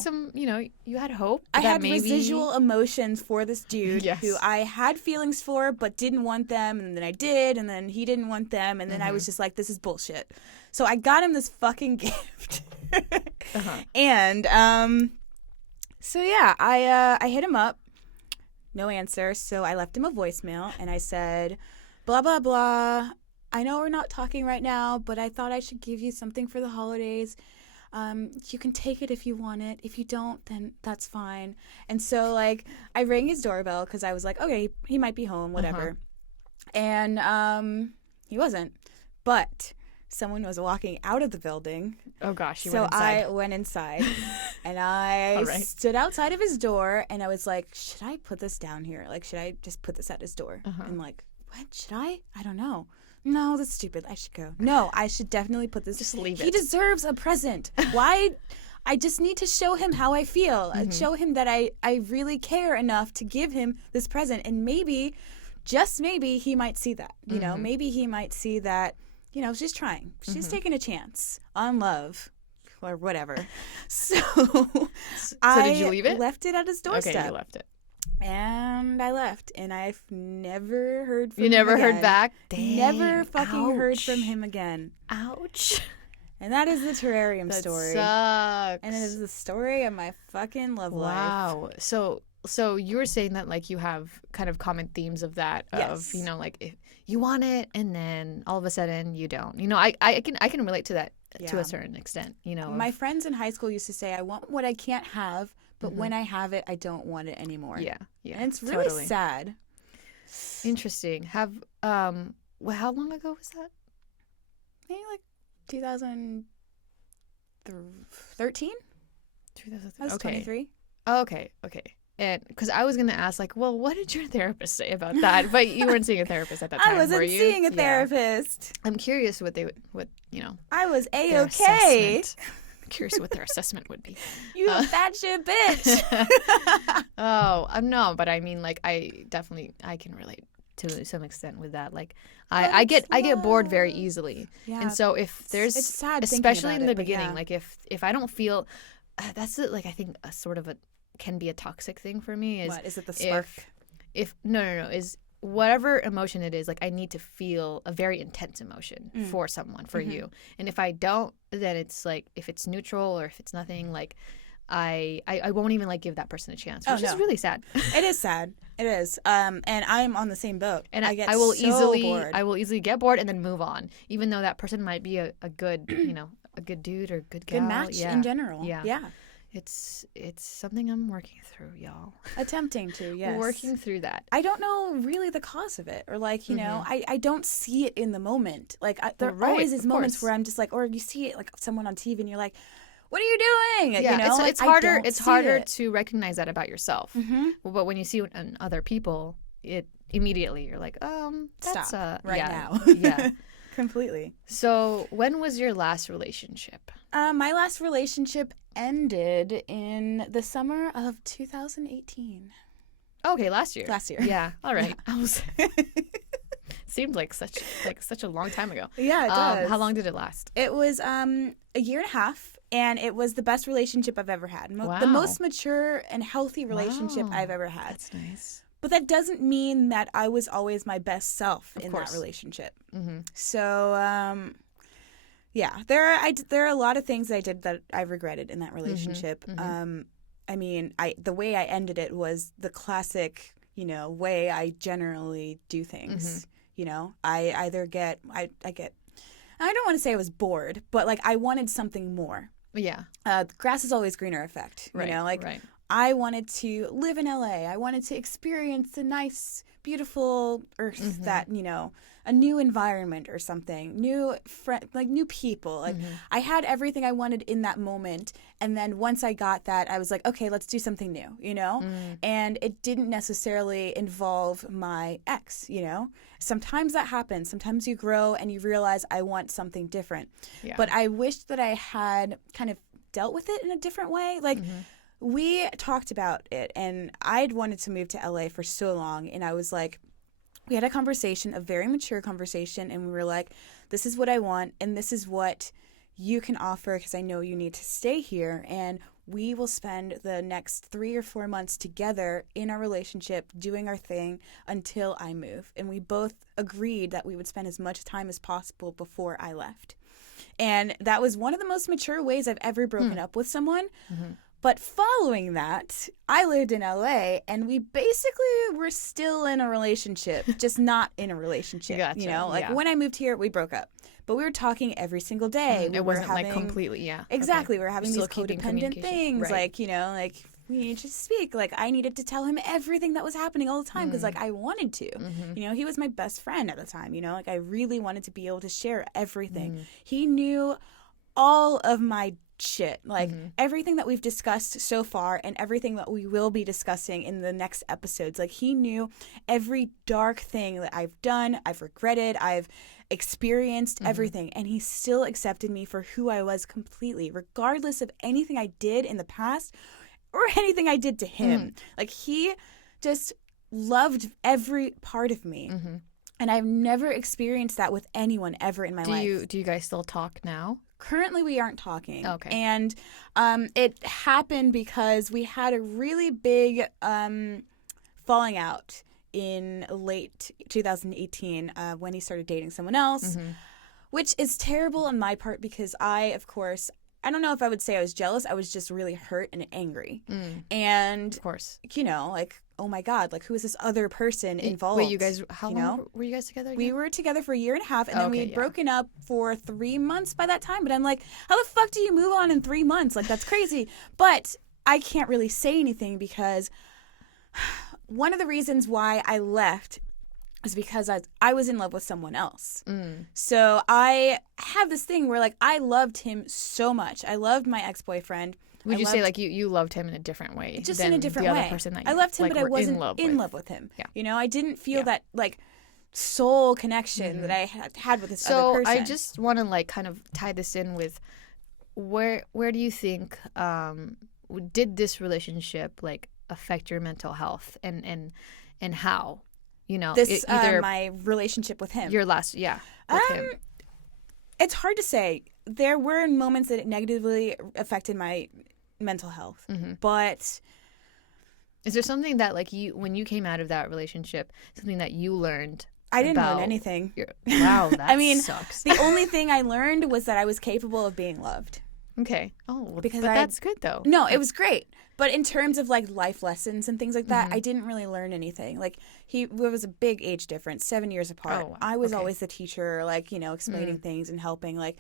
some, you had hope. I that had maybe... residual emotions for this dude who I had feelings for but didn't want them, and then I did, and then he didn't want them, and then I was just like, this is bullshit. So I got him this fucking gift. And so yeah, I hit him up. No answer. So I left him a voicemail, and I said, blah, blah, blah. I know we're not talking right now, but I thought I should give you something for the holidays. You can take it if you want it. If you don't, then that's fine. And so, like, I rang his doorbell because I was like, okay, he might be home, whatever. And he wasn't. But someone was walking out of the building. Oh, gosh. You so went inside. I went inside. And I stood outside of his door. And I was like, should I put this down here? Like, should I just put this at his door? And like, what? Should I? I don't know. No, that's stupid. I should go. No, I should definitely put this. Just leave it. He deserves a present. Why? I just need to show him how I feel. Show him that I really care enough to give him this present. And maybe, just maybe, he might see that. You know, maybe he might see that, she's trying. She's taking a chance on love or whatever. So did you leave it? Left it at his doorstep. Okay, you left it. And I left, and I've never heard from him. You never again. heard back? Dang, Never fucking heard ouch. from him again. Ouch. And that is the terrarium That story. sucks. And it is the story of my fucking love life. Wow. So you were saying that like you have kind of common themes of that Yes. of like if you want it and then all of a sudden you don't. I can relate to that to a certain extent. My friends in high school used to say, "I want what I can't have, but when I have it, I don't want it anymore." Yeah. And it's really sad. Interesting. How long ago was that? Maybe like 2013. 2003. I was 23. Oh, okay. And because I was gonna ask, like, well, what did your therapist say about that? But you weren't seeing a therapist at that time, I wasn't were you? seeing a therapist. I'm curious what I was their A-okay. assessment- Curious what their assessment would be. You fat shit bitch. Oh, no, but I mean, like, I can relate to some extent with that. Like, I get bored very easily, Yeah. and so if there's, It's sad thinking especially about in the it, but beginning, yeah. like if I don't feel, that's it. Like I think a sort of can be a toxic thing for me. Is What is it? The spark? If no is whatever emotion it is, like I need to feel a very intense emotion for someone, for you. And if I don't, then it's like if it's neutral or if it's nothing, like I won't even like give that person a chance, which is really sad. It is sad. It is. And I'm on the same boat. And I get will so bored. I will easily get bored and then move on, even though that person might be a good, a good dude or good gal. Good match in general. Yeah. It's something I'm working through, y'all. Attempting to, yes. Working through that. I don't know really the cause of it, or like I don't see it in the moment. Like there are always these moments where I'm just like, or you see it like someone on TV and you're like, what are you doing? Yeah, it's like, harder. It's harder to recognize that about yourself. But when you see it in other people, it immediately you're like, that's stop right yeah, now. Yeah. Completely. So when was your last relationship? My last relationship ended in the summer of 2018. Okay, last year. Last year. Yeah. All right. I was seemed like such a long time ago. Yeah, it does. How long did it last? It was a year and a half, and it was the best relationship I've ever had. Wow. The most mature and healthy relationship Wow. I've ever had. That's nice. But that doesn't mean that I was always my best self in course. that relationship. Mm-hmm. So, yeah, there are a lot of things I did that I regretted in that relationship. Mm-hmm. I mean, the way I ended it was the classic, way I generally do things. Mm-hmm. I either get, I don't want to say I was bored, but like I wanted something more. Yeah. Grass is always greener effect. Right. Like I wanted to live in LA. I wanted to experience the nice, beautiful earth that, a new environment or something, new people. Like I had everything I wanted in that moment. And then once I got that, I was like, okay, let's do something new, And it didn't necessarily involve my ex, Sometimes that happens. Sometimes you grow and you realize I want something different. Yeah. But I wish that I had kind of dealt with it in a different way. Like, we talked about it, and I'd wanted to move to LA for so long, and I was like, we had a conversation, a very mature conversation, and we were like, this is what I want, and this is what you can offer, because I know you need to stay here, and we will spend the next 3 or 4 months together in our relationship doing our thing until I move. And we both agreed that we would spend as much time as possible before I left. And that was one of the most mature ways I've ever broken up with someone. But following that, I lived in LA, and we basically were still in a relationship, just not in a relationship. Gotcha. When I moved here, we broke up. But we were talking every single day. It wasn't like completely, Exactly. Okay. We were having these codependent things, right. like we needed to speak. Like I needed to tell him everything that was happening all the time because like I wanted to. He was my best friend at the time. Like I really wanted to be able to share everything. He knew all of my shit, like everything that we've discussed so far and everything that we will be discussing in the next episodes. Like he knew every dark thing that I've done, I've regretted, I've experienced everything, and he still accepted me for who I was completely, regardless of anything I did in the past or anything I did to him. Like he just loved every part of me. And I've never experienced that with anyone ever in my life. Do you guys still talk now? Currently, we aren't talking. Okay. And it happened because we had a really big falling out in late 2018 when he started dating someone else, which is terrible on my part because I don't know if I would say I was jealous. I was just really hurt and angry. And, of course, like, oh my God, like who is this other person involved? Wait, you guys, how long were you guys together again? We were together for a year and a half, and then we had broken up for 3 months by that time. But I'm like, how the fuck do you move on in 3 months? Like, that's crazy. But I can't really say anything because one of the reasons why I left is because I was in love with someone else. So I had this thing where, like, I loved him so much. I loved my ex-boyfriend. Would you say like you loved him in a different way? Just than in a different the way. Other person that I loved him, like, but I wasn't in love with him. Yeah. I didn't feel that like soul connection that I had with this other person. So I just want to like kind of tie this in with where do you think did this relationship like affect your mental health and how? This either my relationship with him. Your last, with him. It's hard to say. There were moments that it negatively affected my mental health, but is there something that like when you came out of that relationship, something that you learned? I didn't learn anything. Wow, that sucks. The only thing I learned was that I was capable of being loved. Okay. Oh, but that's good though. No, it was great. But in terms of like life lessons and things like that, I didn't really learn anything. Like there was a big age difference, 7 years apart. Oh, wow. I was always the teacher, like, explaining things and helping. Like,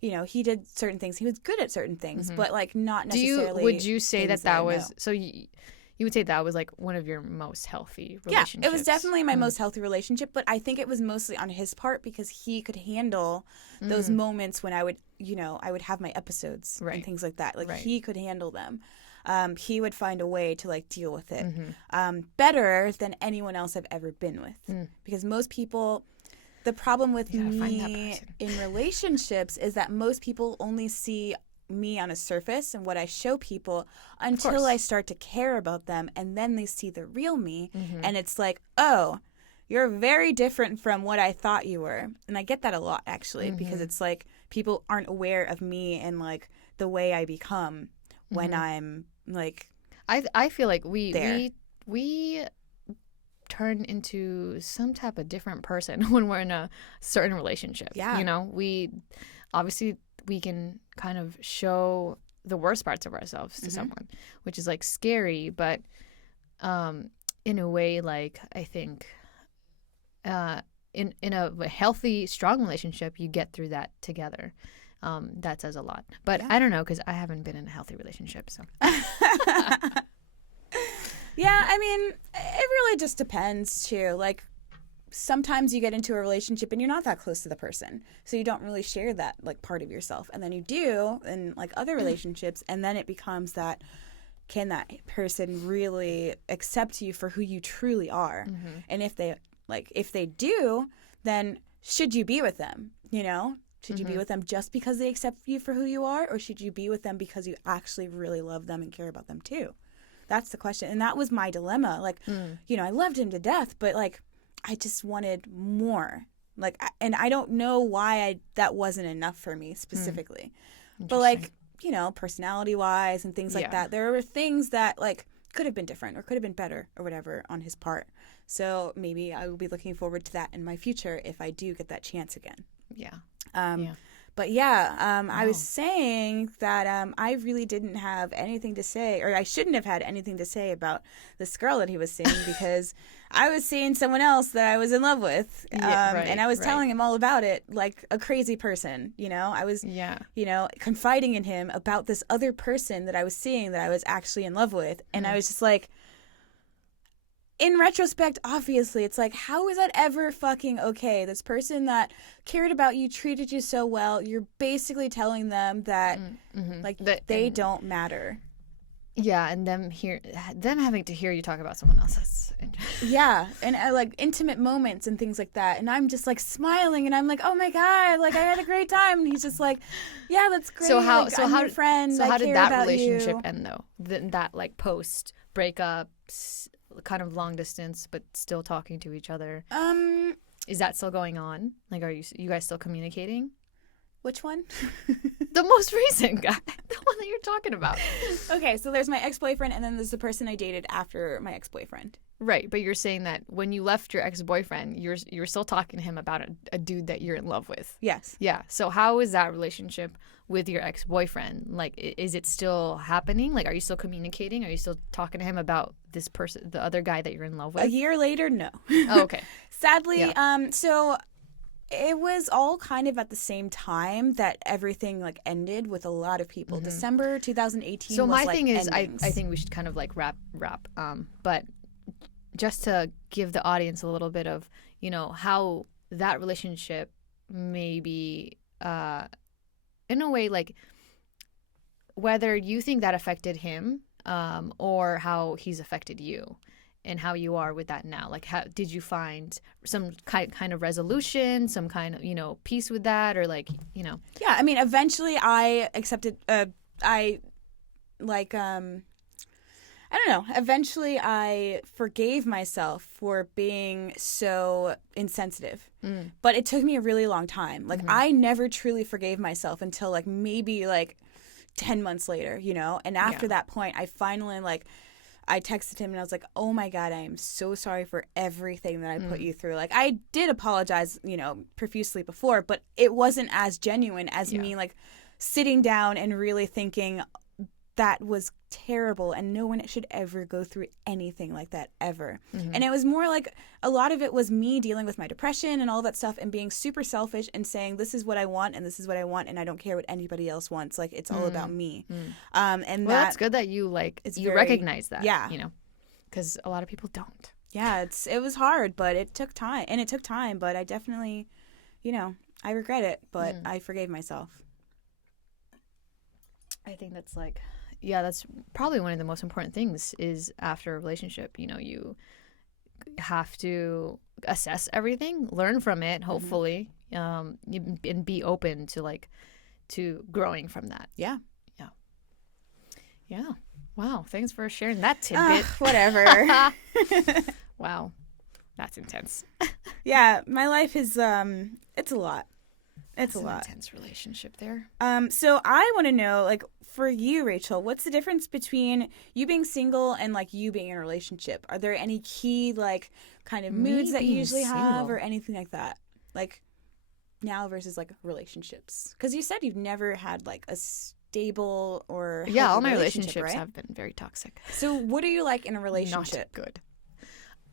he did certain things. He was good at certain things, but like not necessarily. Would you say that was so? You would say that was like one of your most healthy relationships? Yeah, it was definitely my most healthy relationship, but I think it was mostly on his part because he could handle those moments when I would, I would have my episodes and things like that. Like he could handle them. He would find a way to like deal with it better than anyone else I've ever been with. Because most people, the problem with You gotta find that me person. in relationships is that most people only see me on a surface and what I show people until I start to care about them, and then they see the real me, and it's like, oh, you're very different from what I thought you were. And I get that a lot, actually, because it's like people aren't aware of me and like the way I become when I'm like I feel like there. we turn into some type of different person when we're in a certain relationship. Yeah. You know, we obviously we can kind of show the worst parts of ourselves to someone, which is like scary, but in a way, like I think in a healthy, strong relationship, you get through that together. That says a lot. But I don't know, because I haven't been in a healthy relationship, so. Yeah, I mean, it really just depends too. Like sometimes you get into a relationship and you're not that close to the person, so you don't really share that like part of yourself, and then you do in like other relationships, and then it becomes that, can that person really accept you for who you truly are? And if they do, then should you be with them? You know, should you be with them just because they accept you for who you are, or should you be with them because you actually really love them and care about them too? That's the question. And that was my dilemma. Like, you know, I loved him to death, but like I just wanted more. Like, and I don't know why that wasn't enough for me specifically. But like, you know, personality wise and things like that, there were things that like could have been different or could have been better or whatever on his part. So maybe I will be looking forward to that in my future if I do get that chance again. Yeah. But yeah, I was saying that I really didn't have anything to say, or I shouldn't have had anything to say about this girl that he was seeing, because I was seeing someone else that I was in love with, and I was telling him all about it like a crazy person. You know, I was, you know, confiding in him about this other person that I was seeing that I was actually in love with, and I was just like, in retrospect, obviously, it's like, how is that ever fucking okay? This person that cared about you, treated you so well, you're basically telling them that, like, they don't matter. Yeah, and them having to hear you talk about someone else. That's yeah, and like intimate moments and things like that. And I'm just like smiling, and I'm like, oh my god, like I had a great time. And he's just like, yeah, that's great. So how? Like, So I'm how? your friend. So I how did care that about relationship you. end though? That like post breakup, kind of long distance, but still talking to each other. Is that still going on? Like, are you guys still communicating? Which one? The most recent guy, the one that you're talking about. Okay, so there's my ex-boyfriend, and then there's the person I dated after my ex-boyfriend. Right, but you're saying that when you left your ex-boyfriend, you're still talking to him about a dude that you're in love with. Yes. Yeah. So how is that relationship with your ex-boyfriend? Like, is it still happening? Like, are you still communicating? Are you still talking to him about this person, the other guy that you're in love with? A year later, no. Oh, okay. Sadly, so it was all kind of at the same time that everything like ended with a lot of people. December 2018. So was, my like, thing is, I endings. think we should kind of like wrap. But just to give the audience a little bit of, you know, how that relationship maybe, in a way, like whether you think that affected him, or how he's affected you. And how you are with that now. Like, how did you find some kind of resolution, some kind of, you know, peace with that, or like, you know? Yeah, I mean, eventually I accepted. I don't know. Eventually, I forgave myself for being so insensitive. But it took me a really long time. Like, I never truly forgave myself until like maybe like 10 months later, you know. And after that point, I finally like. I texted him and I was like, oh my God, I am so sorry for everything that I put you through. Like, I did apologize, you know, profusely before, but it wasn't as genuine as me, like, sitting down and really thinking that was terrible and no one should ever go through anything like that ever. And it was more like a lot of it was me dealing with my depression and all that stuff and being super selfish and saying, this is what I want and this is what I want and I don't care what anybody else wants. Like, it's all about me. And well, that's good that you like you recognize that. Yeah, you know, because a lot of people don't. Yeah, it was hard, but it took time, but I definitely, you know, I regret it, but I forgave myself. I think that's like, yeah, that's probably one of the most important things is after a relationship, you know, you have to assess everything, learn from it, hopefully, and be open to to growing from that. Yeah. Yeah. Wow. Thanks for sharing that tidbit. Whatever. Wow. That's intense. Yeah, my life is it's a lot. It's That's a an lot. intense relationship there. So I want to know, like, for you, Rachel, what's the difference between you being single and like you being in a relationship? Are there any key like kind of moods that you usually have, or anything like that? Like now versus like relationships? Because you said you've never had like a stable or healthy All my relationship, relationships right? have been very toxic. So what are you like in a relationship? Not good.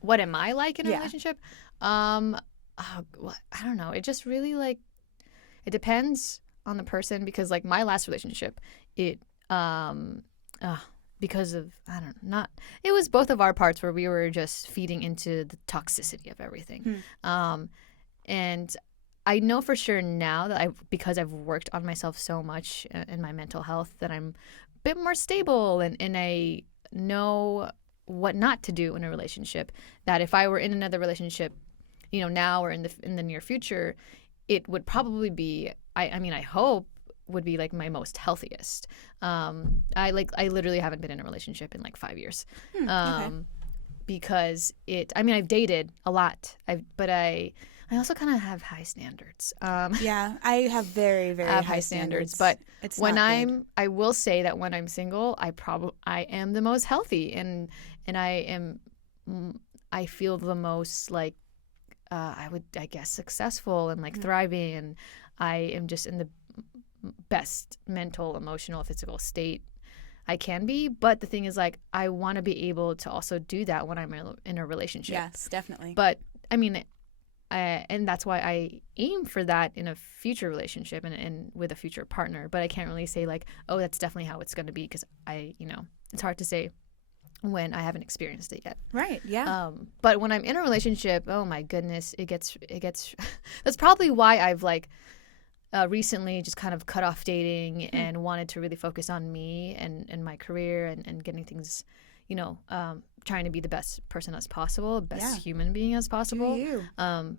What am I like in a Yeah. relationship? I don't know. It just really it depends on the person, because like my last relationship, it because of it was both of our parts where we were just feeding into the toxicity of everything. And I know for sure now that because I've worked on myself so much in my mental health, that I'm a bit more stable and I know what not to do in a relationship. That if I were in another relationship, now or in the near future, it would probably be, I hope, would be like my most healthiest. I literally haven't been in a relationship in like 5 years. Okay. Because I've dated a lot. But I also kind of have high standards. Yeah, I have very, very high standards. But it's when not good. I will say that when I'm single, I am the most healthy, and I feel the most like I guess successful and like thriving, and I am just in the best mental, emotional, physical state I can be. But the thing is, like, I want to be able to also do that when I'm in a relationship. Yes, definitely. But and that's why I aim for that in a future relationship and with a future partner. But I can't really say like, oh, that's definitely how it's going to be, because it's hard to say when I haven't experienced it yet. Right. Yeah. But when I'm in a relationship, oh my goodness, it gets. That's probably why I've recently just kind of cut off dating and wanted to really focus on me and my career and getting things, trying to be the best person as possible, best human being as possible. Do you?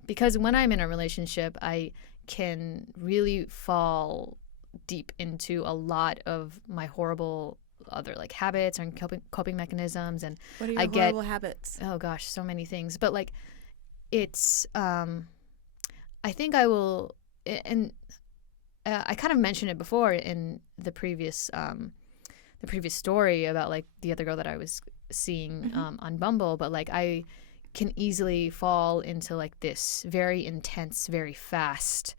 Because when I'm in a relationship, I can really fall deep into a lot of my horrible other like habits and coping mechanisms. And What are your horrible habits? Oh gosh, so many things. But like, it's I think I will, and I kind of mentioned it before in the previous story about like the other girl that I was seeing on Bumble. But like, I can easily fall into like this very intense, very fast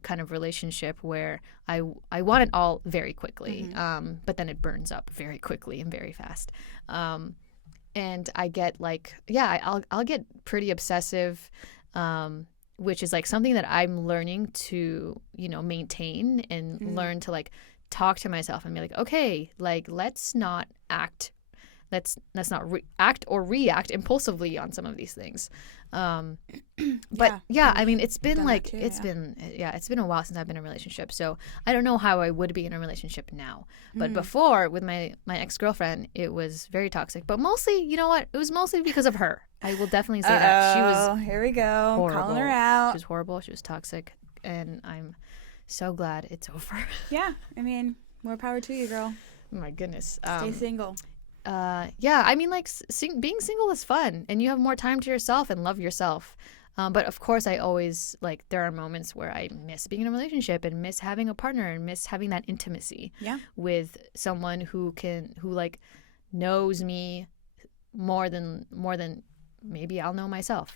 kind of relationship where I want it all very quickly, but then it burns up very quickly and very fast. And I get like, I'll get pretty obsessive, which is like something that I'm learning to, maintain and learn to like talk to myself and be like, okay, like let's not act or react impulsively on some of these things. But it's been like too, it's been a while since I've been in a relationship, so I don't know how I would be in a relationship now. But before, with my ex-girlfriend, it was very toxic. But mostly, you know what? It was mostly because of her. I will definitely say that she was. Here we go. Horrible. Calling her out. She was horrible. She was toxic, and I'm so glad it's over. Yeah, more power to you, girl. Oh my goodness. Stay single. Being single is fun, and you have more time to yourself and love yourself. But of course, I always there are moments where I miss being in a relationship and miss having a partner and miss having that intimacy with someone who knows me more than maybe I'll know myself,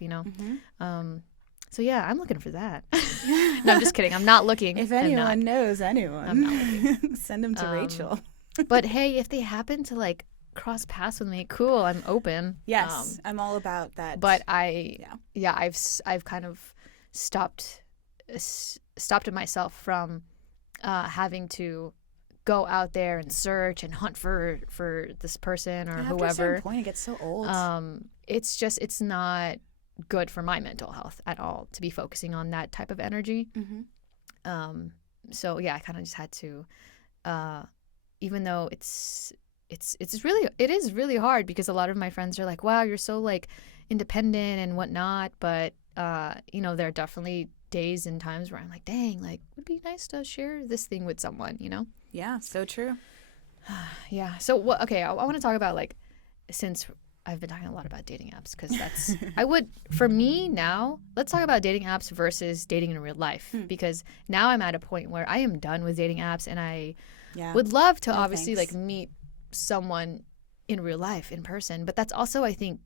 So yeah, I'm looking for that. No, I'm just kidding. I'm not looking. If anyone knows anyone, I'm not looking. Send them to Rachel. But hey, if they happen to cross paths with me, cool, I'm open. Yes, I'm all about that. But I've kind of stopped myself from having to go out there and search and hunt for this person or after whoever. a certain point, it gets so old. It's not good for my mental health at all to be focusing on that type of energy. So yeah, I kind of just had to, even though it is really hard, because a lot of my friends are like, wow, you're so independent and whatnot, but you know, there are definitely days and times where I'm like, dang, like, it would be nice to share this thing with someone, you know? Yeah, so true. Yeah. So what? Okay, I want to talk about, like, since I've been talking a lot about dating apps, because that's for me now, let's talk about dating apps versus dating in real life, because now I'm at a point where I am done with dating apps, and I would love to obviously like meet someone in real life, in person, but that's also, I think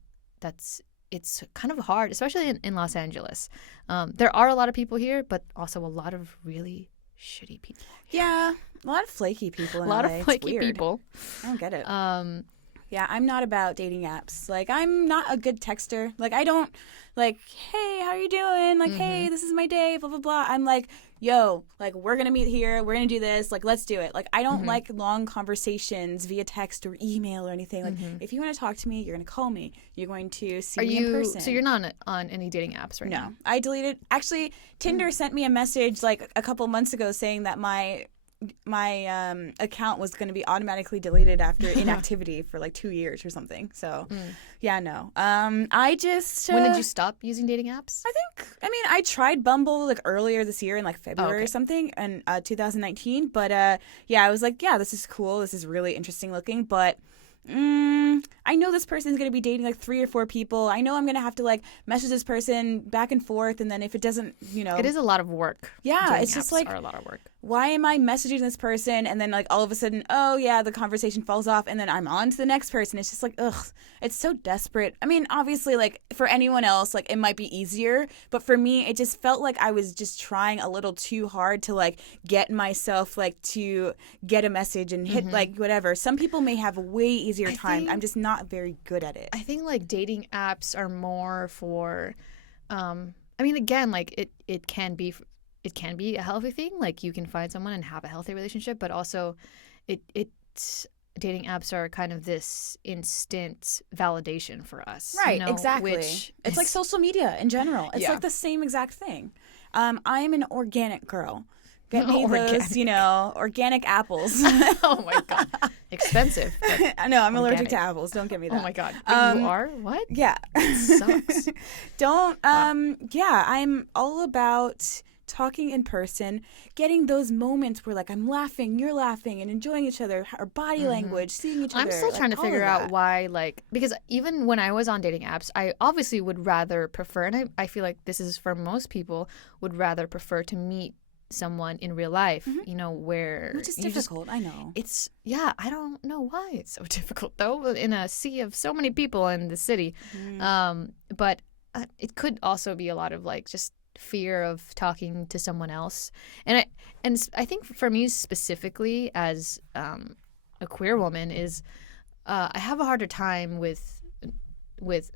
it's kind of hard, especially in Los Angeles. There are a lot of people here, but also a lot of really shitty people. Yeah, a lot of flaky people in a lot LA. of flaky people. I don't get it. Yeah, I'm not about dating apps. Like, I'm not a good texter. Like, I don't, like, hey, how are you doing? Like, hey, this is my day, blah, blah, blah. I'm like, yo, like, we're going to meet here. We're going to do this. Like, let's do it. Like, I don't like long conversations via text or email or anything. Like, if you want to talk to me, you're going to call me. You're going to see me in person. So you're not on any dating apps right now? No. I deleted. Actually, Tinder sent me a message, like, a couple months ago saying that my account was going to be automatically deleted after inactivity for like 2 years or something. So yeah, no. I just when did you stop using dating apps? I mean, I tried Bumble like earlier this year in like February or something in 2019, but yeah, I was like, yeah, this is cool, this is really interesting looking, but I know this person's going to be dating like 3 or 4 people. I know I'm going to have to like message this person back and forth, and then if it doesn't, you know, it is a lot of work. Yeah, dating it's just apps like are a lot of work. Why am I messaging this person and then like all of a sudden, oh yeah, the conversation falls off and then I'm on to the next person. It's just like, ugh, it's so desperate. I mean, obviously, like for anyone else, like it might be easier, but for me, it just felt like I was just trying a little too hard to like get myself like to get a message and hit like whatever. Some people may have a way easier time. I'm just not very good at it. I think like dating apps are more for, I mean, again, like it can be a healthy thing. Like you can find someone and have a healthy relationship, but also dating apps are kind of this instant validation for us. Right, you know, exactly. It's like social media in general. It's like the same exact thing. I'm an organic girl. Get me those, you know, organic apples. Oh my God. Expensive. I know, I'm allergic to apples. Don't get me that. Oh my God. You are? What? Yeah. It sucks. Don't, yeah, I'm all about talking in person, getting those moments where like I'm laughing, you're laughing, and enjoying each other, our body language, seeing each other. I'm still trying to figure out why, like, because even when I was on dating apps, I obviously would rather prefer, and I feel like this is for most people, would rather prefer to meet someone in real life, you know, which is difficult. I know it's I don't know why it's so difficult though, in a sea of so many people in the city. But it could also be a lot of like just fear of talking to someone else, and I think for me specifically as a queer woman is I have a harder time with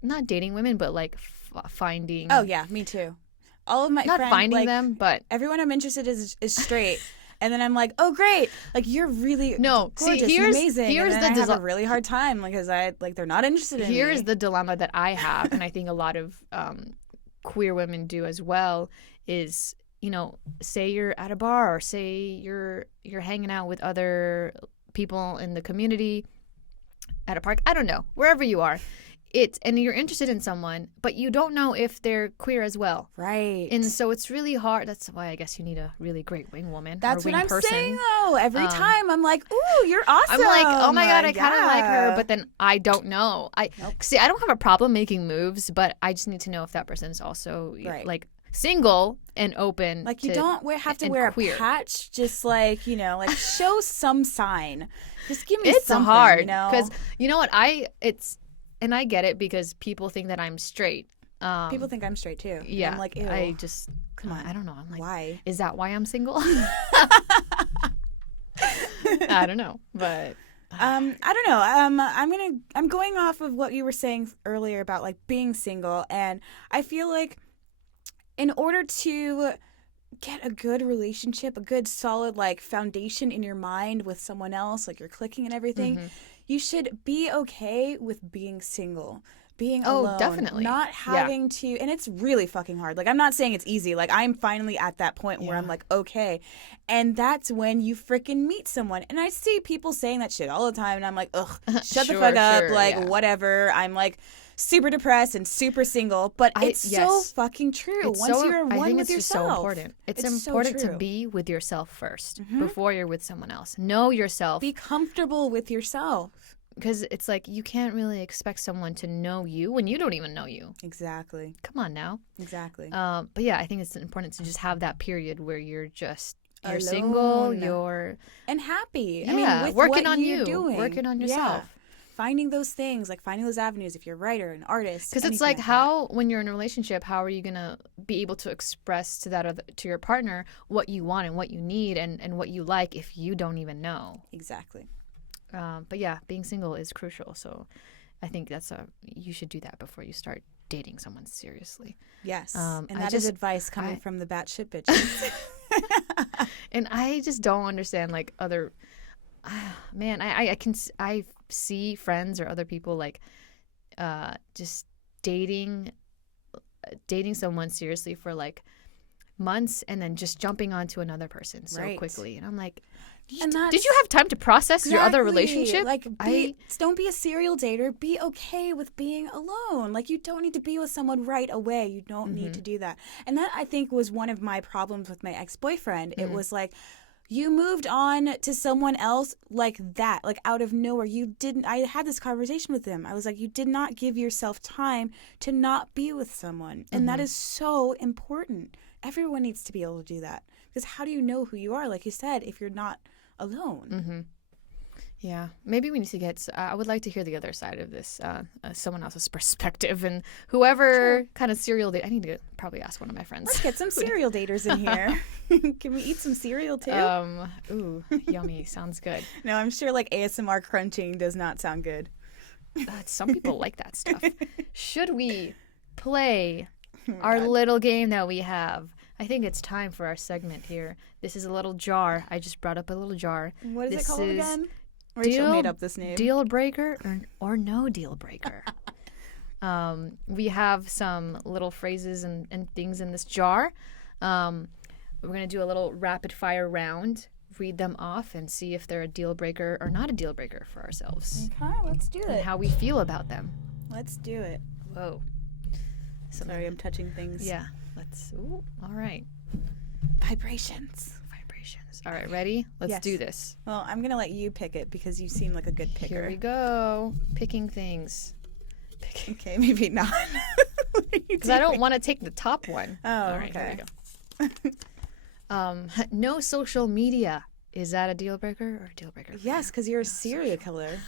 not dating women, but like finding. Oh yeah, me too. All of my not friends, finding like, them, but everyone I'm interested in is straight. And then I'm like, oh great, like you're really gorgeous, amazing. Here's and then I have a really hard time because they're not interested in me. Here's the dilemma that I have, and I think a lot of queer women do as well, is, you know, say you're at a bar or say you're hanging out with other people in the community at a park, I don't know, wherever you are. And you're interested in someone, but you don't know if they're queer as well. Right. And so it's really hard. That's why I guess you need a really great wing woman. That's or wing what I'm person. saying, though. Every time I'm like, ooh, you're awesome. I'm like, oh my God, I kind of like her, but then I don't know. See, I don't have a problem making moves, but I just need to know if that person is also like single and open. Like you don't have to wear queer. A patch, just like, you know, like show some sign. Just give me it's something, hard, you know? because you know what, and I get it because people think that I'm straight. People think I'm straight too. Yeah. And I'm like, ew. I just, come on. I don't know. I'm like, why? Is that why I'm single? I don't know, but I don't know. I'm going off of what you were saying earlier about like being single, and I feel like in order to get a good relationship, a good solid like foundation in your mind with someone else, like you're clicking and everything, you should be okay with being single, being alone, definitely, not having to. And it's really fucking hard. Like, I'm not saying it's easy. Like, I'm finally at that point where I'm like, okay, and that's when you freaking meet someone. And I see people saying that shit all the time, and I'm like, ugh, shut the fuck up, like whatever. I'm like super depressed and super single, but it's so fucking true. Once you're one with yourself. Just so important. It's important to be with yourself first before you're with someone else. Know yourself. Be comfortable with yourself. Because it's like you can't really expect someone to know you when you don't even know you. Exactly. Come on now. Exactly. But yeah, I think it's important to just have that period where you're alone. single, you're and happy. Yeah, I mean, with working what on you're you, doing. working on yourself. Yeah. Finding those things, like finding those avenues. If you're a writer, an artist, because it's like when you're in a relationship, how are you gonna be able to express to to your partner what you want and what you need and what you like if you don't even know? Exactly. But yeah, being single is crucial. So I think you should do that before you start dating someone seriously. Yes. And that is advice coming from the Batsht Btches. And I just don't understand like other man, I see friends or other people like just dating someone seriously for like months and then just jumping onto another person so quickly. And I'm like, did you have time to process your other relationship? Like, don't be a serial dater. Be okay with being alone. Like, you don't need to be with someone right away. You don't need to do that. And that, I think, was one of my problems with my ex-boyfriend. It was like, you moved on to someone else like that, like out of nowhere. I had this conversation with him. I was like, you did not give yourself time to not be with someone. And that is so important. Everyone needs to be able to do that. Because how do you know who you are, like you said, if you're not alone? Yeah, maybe we need to get. I would like to hear the other side of this, someone else's perspective, and whoever kind of serial date. I need to probably ask one of my friends. Let's get some serial daters in here. Can we eat some cereal too? Ooh, yummy! Sounds good. No, I'm sure like ASMR crunching does not sound good. Some people like that stuff. Should we play our little game that we have? I think it's time for our segment here. This is a little jar. I just brought up a little jar. What is it called again? Rachel made up this name. Deal breaker or no deal breaker. We have some little phrases and things in this jar. We're going to do a little rapid fire round, read them off, and see if they're a deal breaker or not a deal breaker for ourselves. Okay, let's do it. And how we feel about them. Let's do it. Whoa. Sorry, I'm touching things. Yeah. Ooh, all right. Vibrations. All right, ready? Let's do this. Well, I'm going to let you pick it because you seem like a good picker. Here we go. Picking things. Okay, maybe not. Because I don't want to take the top one. Oh, all right, okay. Here we go. No social media. Is that a deal breaker or a deal breaker? Yes, because you're a serial killer.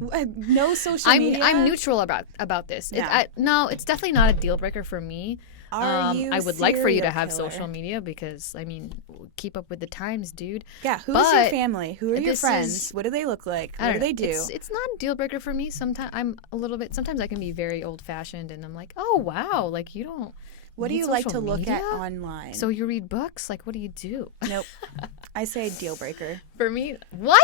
No social media? I'm neutral about this. No. No, it's definitely not a deal breaker for me. I would like for you to have social media because, I mean, keep up with the times, dude. Yeah, who's your family? Who are your friends? What do they look like? What do they do? It's not a deal breaker for me. Sometimes I can be very old fashioned and I'm like, oh, wow, like you don't. What do you like to look at online? So you read books? Like, what do you do? Nope. I say deal breaker. For me, what?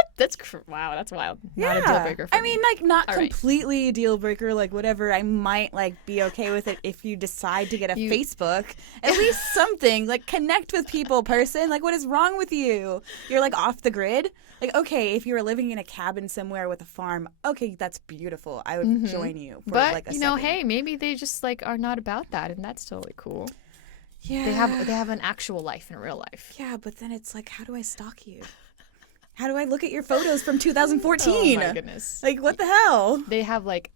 Wow, that's wild. Not a deal breaker for me. I mean, like, not completely a deal breaker. Like, whatever. I might, like, be okay with it if you decide to get a Facebook. At least something. Like, connect with people, person. Like, what is wrong with you? You're, like, off the grid. Like, okay, if you were living in a cabin somewhere with a farm, okay, that's beautiful. I would join you for, like, a second. Hey, maybe they just, like, are not about that, and that's totally cool. Yeah. They have an actual life in real life. Yeah, but then it's like, how do I stalk you? How do I look at your photos from 2014? Oh, my goodness. Like, what the hell? They have, like,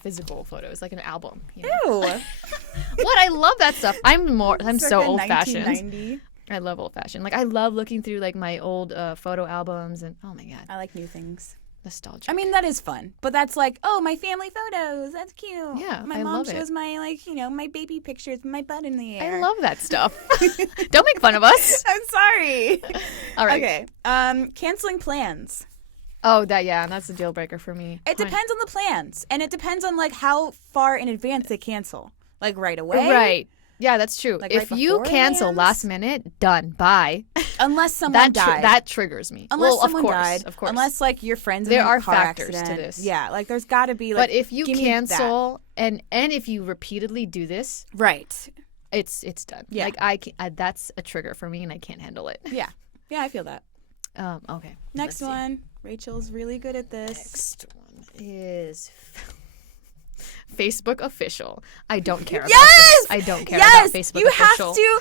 physical photos, like an album. You know? Ew. What? I love that stuff. I'm so old-fashioned. 1990. I love old-fashioned. Like, I love looking through, like, my old photo albums, and oh, my God. I like new things. Nostalgic. I mean, that is fun. But that's like, oh, my family photos. That's cute. Yeah, my mom shows my, like, you know, my baby pictures with my butt in the air. I love that stuff. Don't make fun of us. I'm sorry. All right. Okay. Canceling plans. Oh, that's a deal breaker for me. It depends on the plans. And it depends on, like, how far in advance they cancel. Like, right away. Right. Yeah, that's true. Like, if you cancel last minute, done. Bye. Unless someone died. That triggers me. Unless someone died. Of course. Unless, like, your friends there in a are car factors accident. to this. Yeah, like, there's got to be, like, but if you cancel and if you repeatedly do this. Right. It's done. Yeah. Like, that's a trigger for me and I can't handle it. Yeah. Yeah, I feel that. Okay. Next one. Rachel's really good at this. Next one is Facebook official. I don't care about Yes! this. I don't care Yes! about Facebook You official. have to.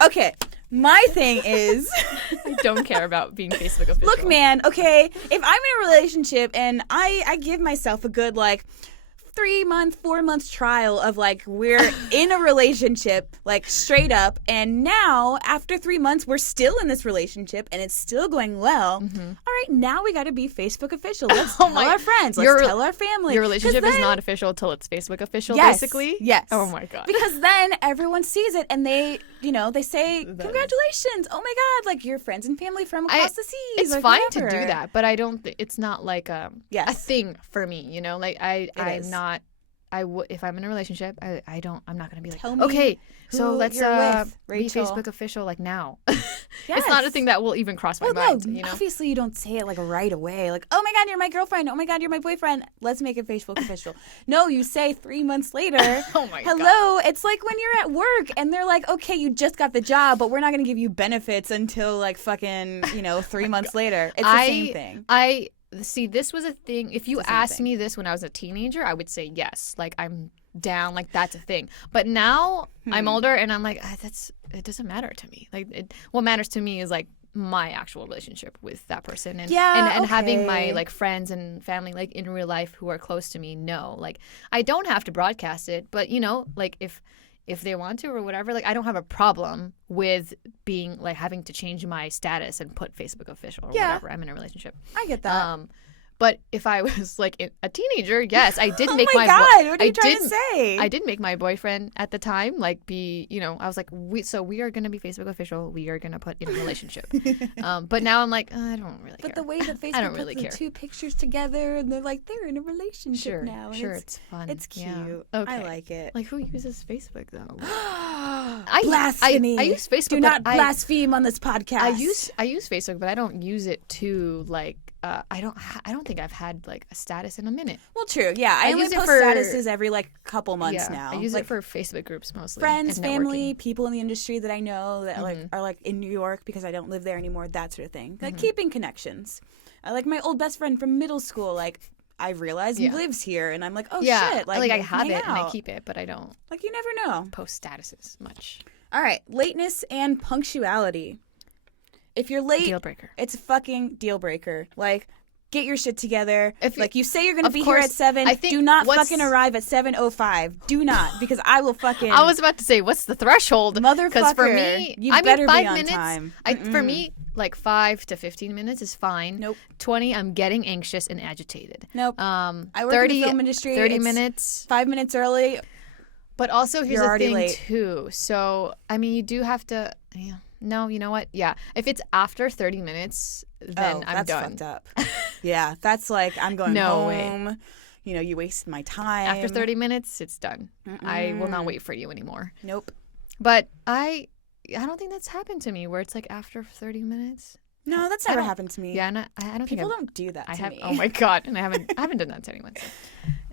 Okay. My thing is, I don't care about being Facebook official. look, man, okay, if I'm in a relationship and I give myself a good, like, 3-month, 4-month trial of, like, we're in a relationship, like, straight up, and now, after 3 months, we're still in this relationship, and it's still going well. All right, now we got to be Facebook official. Let's tell our friends. Let's tell our family. Your relationship is not official till it's Facebook official, basically? Yes. Oh, my God. Because then everyone sees it, and they say, congratulations. Oh, my God, like, your friends and family from across the seas. It's like, fine whatever. to do that, but I don't. It's not like a thing for me. You know, like I'm not. If I'm in a relationship, I'm not gonna be like, okay, so let's be Facebook official like now. It's not a thing that will even cross my mind. No, obviously you don't say it like right away. Like, oh my God, you're my girlfriend. Oh my God, you're my boyfriend. Let's make it Facebook official. No, you say 3 months later. Oh my hello. God. It's like when you're at work and they're like, okay, you just got the job, but we're not gonna give you benefits until like fucking 3 months later. It's the same thing. See, this was a thing. If you asked me this when I was a teenager, I would say yes. Like, I'm down. Like, that's a thing. But now I'm older, and I'm like, it doesn't matter to me. Like, what matters to me is like my actual relationship with that person, and having my like friends and family like in real life who are close to me know. Like, I don't have to broadcast it, but like if they want to or whatever, like I don't have a problem with being like having to change my status and put Facebook official or whatever. I'm in a relationship. I get that. But if I was like a teenager, yes, I did make my God, what are you trying to say? I did make my boyfriend at the time like be, I was like, we are gonna be Facebook official. We are gonna put in a relationship. But now I'm like, I don't really care. But the way that Facebook puts the two pictures together and they're like they're in a relationship now. And it's fun. It's cute. Yeah. Okay. I like it. Like, who uses Facebook though? Blasphemy. I use Facebook. Do not blaspheme on this podcast. I use Facebook, but I don't use it to like. I don't think I've had like a status in a minute. Well, true. Yeah, I only post statuses every like couple months now. I use it for Facebook groups mostly. Friends, family, people in the industry that I know that are like in New York because I don't live there anymore. That sort of thing. Like keeping connections. Like my old best friend from middle school. Like I realized he lives here, and I'm like, oh shit. Like I have it and I keep it, but I don't. Like you never know. Post statuses much. All right, lateness and punctuality. If you're late, deal breaker. It's a fucking deal breaker. Like, get your shit together. If you say you're going to be course, here at 7, do not fucking arrive at 7:05. Do not, because I will fucking... I was about to say, what's the threshold? Motherfucker, because for me, you better 5 be on minutes, time. For me, like 5 to 15 minutes is fine. Nope. 20, I'm getting anxious and agitated. Nope. I work in the film industry. 30 minutes. 5 minutes early. But also, here's the thing, late. too. So, I mean, you do have to... Yeah. No, you know what? Yeah. If it's after 30 minutes, then I'm done. That's fucked up. Yeah, that's like, I'm going home. Way. You wasted my time. After 30 minutes, it's done. I will not wait for you anymore. Nope. But I don't think that's happened to me, where it's like after 30 minutes. No, that's never happened to me. Yeah, and I don't People don't do that to me. Oh my God. And I haven't done that to anyone. So.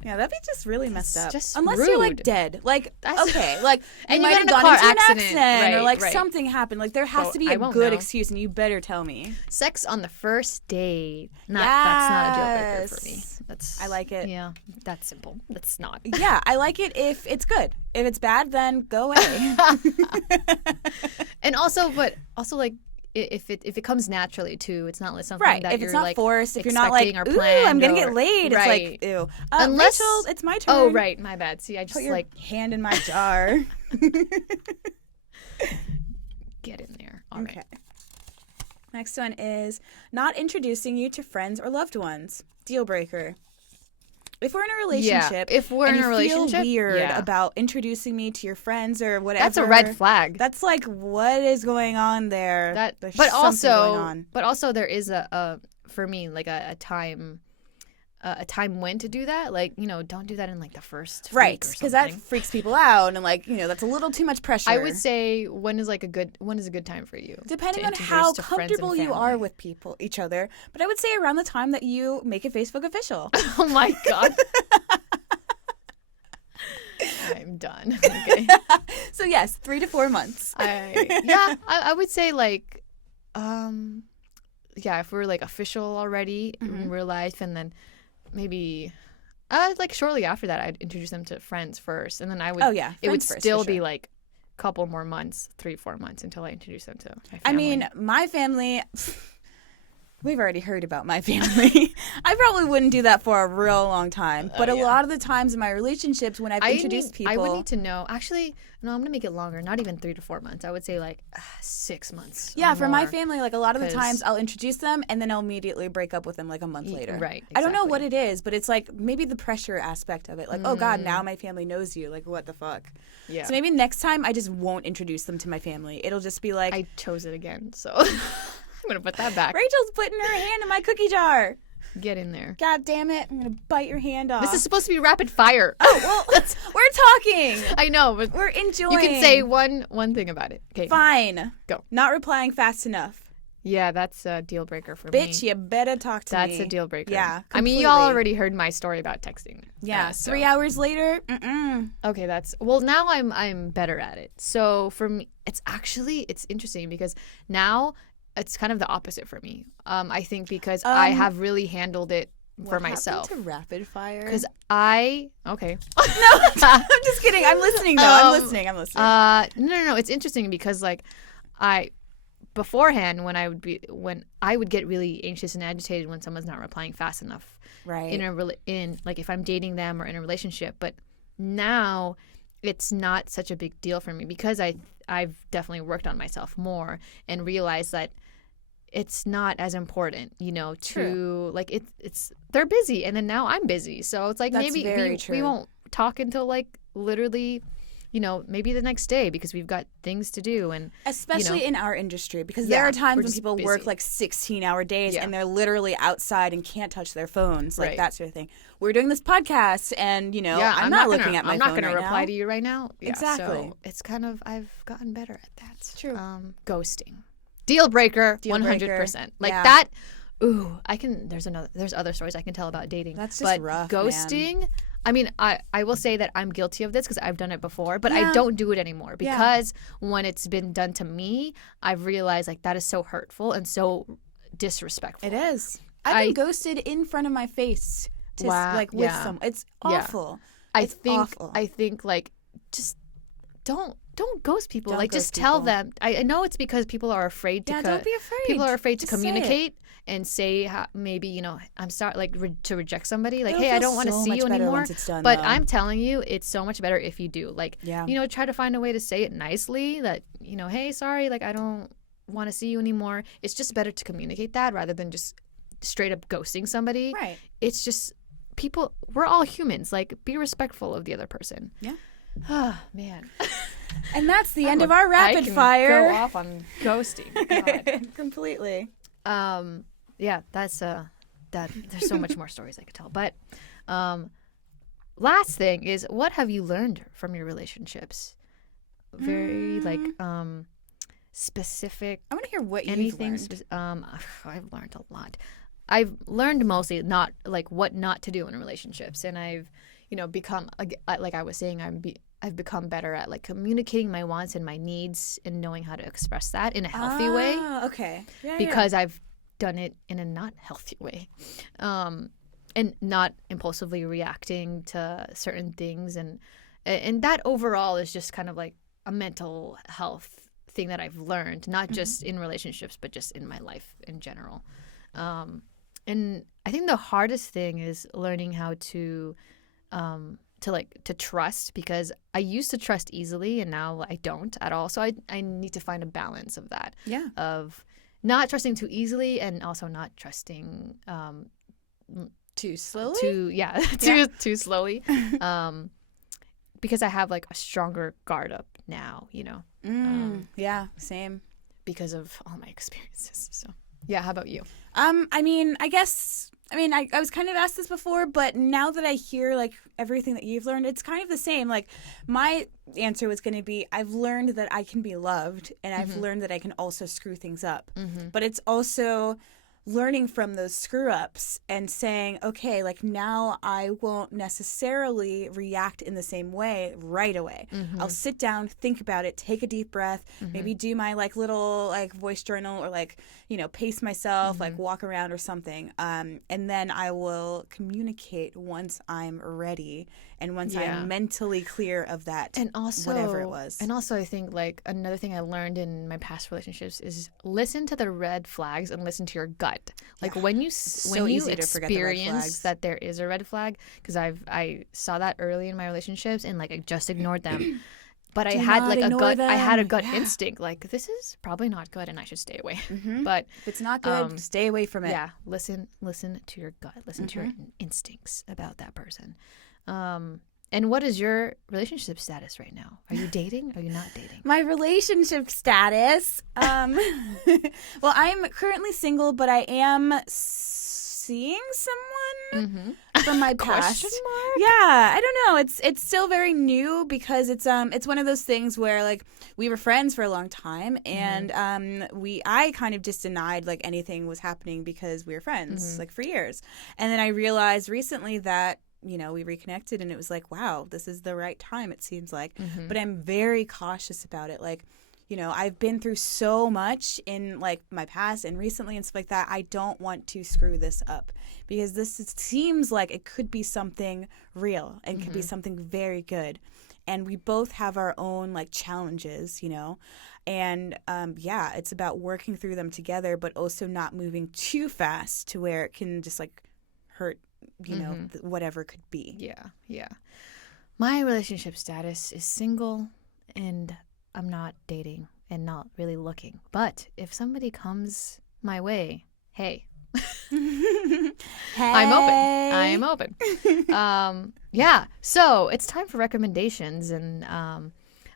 Yeah, that'd be just really messed up. Just unless rude. you're like dead. Like, okay, like and you might get have in a gone car into an accident, accident or like right. something happened. Like there has to be a good excuse, and you better tell me. Sex on the first date. That's not a deal breaker for me. I like it. Yeah, that's simple. That's not. Yeah, I like it if it's good. If it's bad, then go away. And also like. If it comes naturally too, it's not like something that if you're it's not like forced, if you're not like, ooh, I'm gonna get laid. Right. It's like, ew. Unless Rachel, it's my turn. Oh right, my bad. See, I just put your hand in my jar. Get in there. All right. Next one is not introducing you to friends or loved ones. Deal breaker. If we're in a relationship, feel weird about introducing me to your friends or whatever, that's a red flag. That's like, what is going on there? But also there is for me like a time when to do that. Like, don't do that in like the first week because that freaks people out, and like, that's a little too much pressure. I would say when is a good time for you, depending on how comfortable you are with each other. But I would say around the time that you make it Facebook official. Oh my God. I'm done. Okay. So yes, 3 to 4 months. I would say like, if we're like official already in real life, and then maybe Like shortly after that, I'd introduce them to friends first, and then I would. Oh yeah, it would friends first, still for sure. be like a couple more months, 3-4 months until I introduce them to my family. I mean, my family. We've already heard about my family. I probably wouldn't do that for a real long time. But a lot of the times in my relationships, when I've introduced people, I would need to know. Actually, no, I'm gonna make it longer. Not even 3 to 4 months. I would say like 6 months. yeah, or for my more. family, like a lot of the times I'll introduce them and then I'll immediately break up with them like a month later. Right. I don't know what exactly. it is, but it's like maybe the pressure aspect of it. Like, oh God, now my family knows you. Like, what the fuck? Yeah. So maybe next time I just won't introduce them to my family. It'll just be like, I chose it again, so I'm gonna put that back. Rachel's putting her hand in my cookie jar. Get in there. God damn it. I'm going to bite your hand off. This is supposed to be rapid fire. Oh, well, we're talking. I know, but We're enjoying. you can say one thing about it. Okay. Fine. Go. Not replying fast enough. Yeah, that's a deal breaker for me. Bitch, you better talk to me. That's a deal breaker. Yeah, I mean, you completely. all already heard my story about texting. Yeah, so. 3 hours later, Okay, now I'm better at it. So for me, it's interesting because now it's kind of the opposite for me. I think because I have really handled it for myself. What happened to rapid fire? Because okay. No, I'm just kidding. I'm listening though. I'm listening. No. It's interesting because like beforehand when I would get really anxious and agitated when someone's not replying fast enough. Right. In like if I'm dating them or in a relationship, but now it's not such a big deal for me because I've definitely worked on myself more and realized that it's not as important, to True. like it's they're busy and then now I'm busy. So it's like That's maybe very true. we won't talk until like literally, maybe the next day because we've got things to do and especially in our industry because there are times when people work busy. like 16-hour days Yeah. and they're literally outside and can't touch their phones, like Right. that sort of thing. We're doing this podcast and I'm not looking at my phone I'm not gonna right reply now. to you right now. Yeah, Exactly. So it's kind of I've gotten better at that. It's true. Ghosting. Deal breaker, Deal breaker. 100%. Like Yeah. that. Ooh, there's other stories I can tell about dating. That's just but rough, ghosting, man. I mean, I will say that I'm guilty of this because I've done it before, but Yeah. I don't do it anymore Yeah. because when it's been done to me, I've realized like that is so hurtful and so disrespectful. It is. I've been ghosted in front of my face to Wow, with yeah. someone. It's Yeah. awful. I It's awful. think like just don't ghost people. Don't like ghost just tell people. them. I know it's because people are afraid to. Yeah, don't be afraid. People are afraid to Just say it. communicate and say how, maybe I'm sorry, like to reject somebody. Like, It'll hey, I feel don't want to so see much you better anymore. once it's done, but though. I'm telling you, it's so much better if you do. Like, Yeah. try to find a way to say it nicely. That hey, sorry, like I don't want to see you anymore. It's just better to communicate that rather than just straight up ghosting somebody. Right. It's just people. We're all humans. Like, be respectful of the other person. Yeah. Ah, man. And that's the end of our rapid fire. Go off on ghosting. God. Completely. Yeah, that's there's so much more stories I could tell. But last thing is, what have you learned from your relationships? Very specific. I want to hear what you've Anything learned. I've learned a lot. I've learned mostly not like what not to do in relationships, and I've become like I was saying I've become better at like communicating my wants and my needs and knowing how to express that in a healthy way. Okay. Yeah, Because I've done it in a not healthy way, and not impulsively reacting to certain things, and that overall is just kind of like a mental health thing that I've learned, not just in relationships but just in my life in general. And I think the hardest thing is learning how to trust, because I used to trust easily and now I don't at all. So I need to find a balance of that. Yeah. Of not trusting too easily and also not trusting Too slowly? too slowly. Because I have like a stronger guard up now, Yeah, same. because of all my experiences. So yeah, how about you? I was kind of asked this before, but now that I hear like everything that you've learned, it's kind of the same. Like my answer was going to be, I've learned that I can be loved, and I've learned that I can also screw things up. But it's also learning from those screw ups and saying, okay, like now I won't necessarily react in the same way right away. I'll sit down, think about it, take a deep breath, maybe do my like little like voice journal or like, you know, pace myself, like walk around or something. And then I will communicate once I'm ready and once I'm mentally clear of that, and also whatever it was. And also I think like another thing I learned in my past relationships is listen to the red flags and listen to your gut. Like when you experience that there is a red flag, because I saw that early in my relationships and like I just ignored them. But I had like a gut instinct, like this is probably not good and I should stay away. But if it's not good, stay away from it. Yeah, listen to your gut, listen to your instincts about that person. And what is your relationship status right now? Are you dating? Are you not dating? My relationship status. Well, I'm currently single, but I am seeing someone from my past. Question mark? Yeah, I don't know. It's still very new because it's one of those things where like we were friends for a long time and I kind of just denied like anything was happening because we were friends like for years. And then I realized recently that, you know, we reconnected and it was like, wow, this is the right time, it seems like. But I'm very cautious about it. Like, you know, I've been through so much in like my past and recently and stuff like that. I don't want to screw this up because seems like it could be something real and could be something very good. And we both have our own like challenges, you know. And yeah, it's about working through them together, but also not moving too fast to where it can just like hurt, you know, whatever could be. Yeah. My relationship status is single and I'm not dating and not really looking. But if somebody comes my way, hey. I'm open. Yeah. So it's time for recommendations and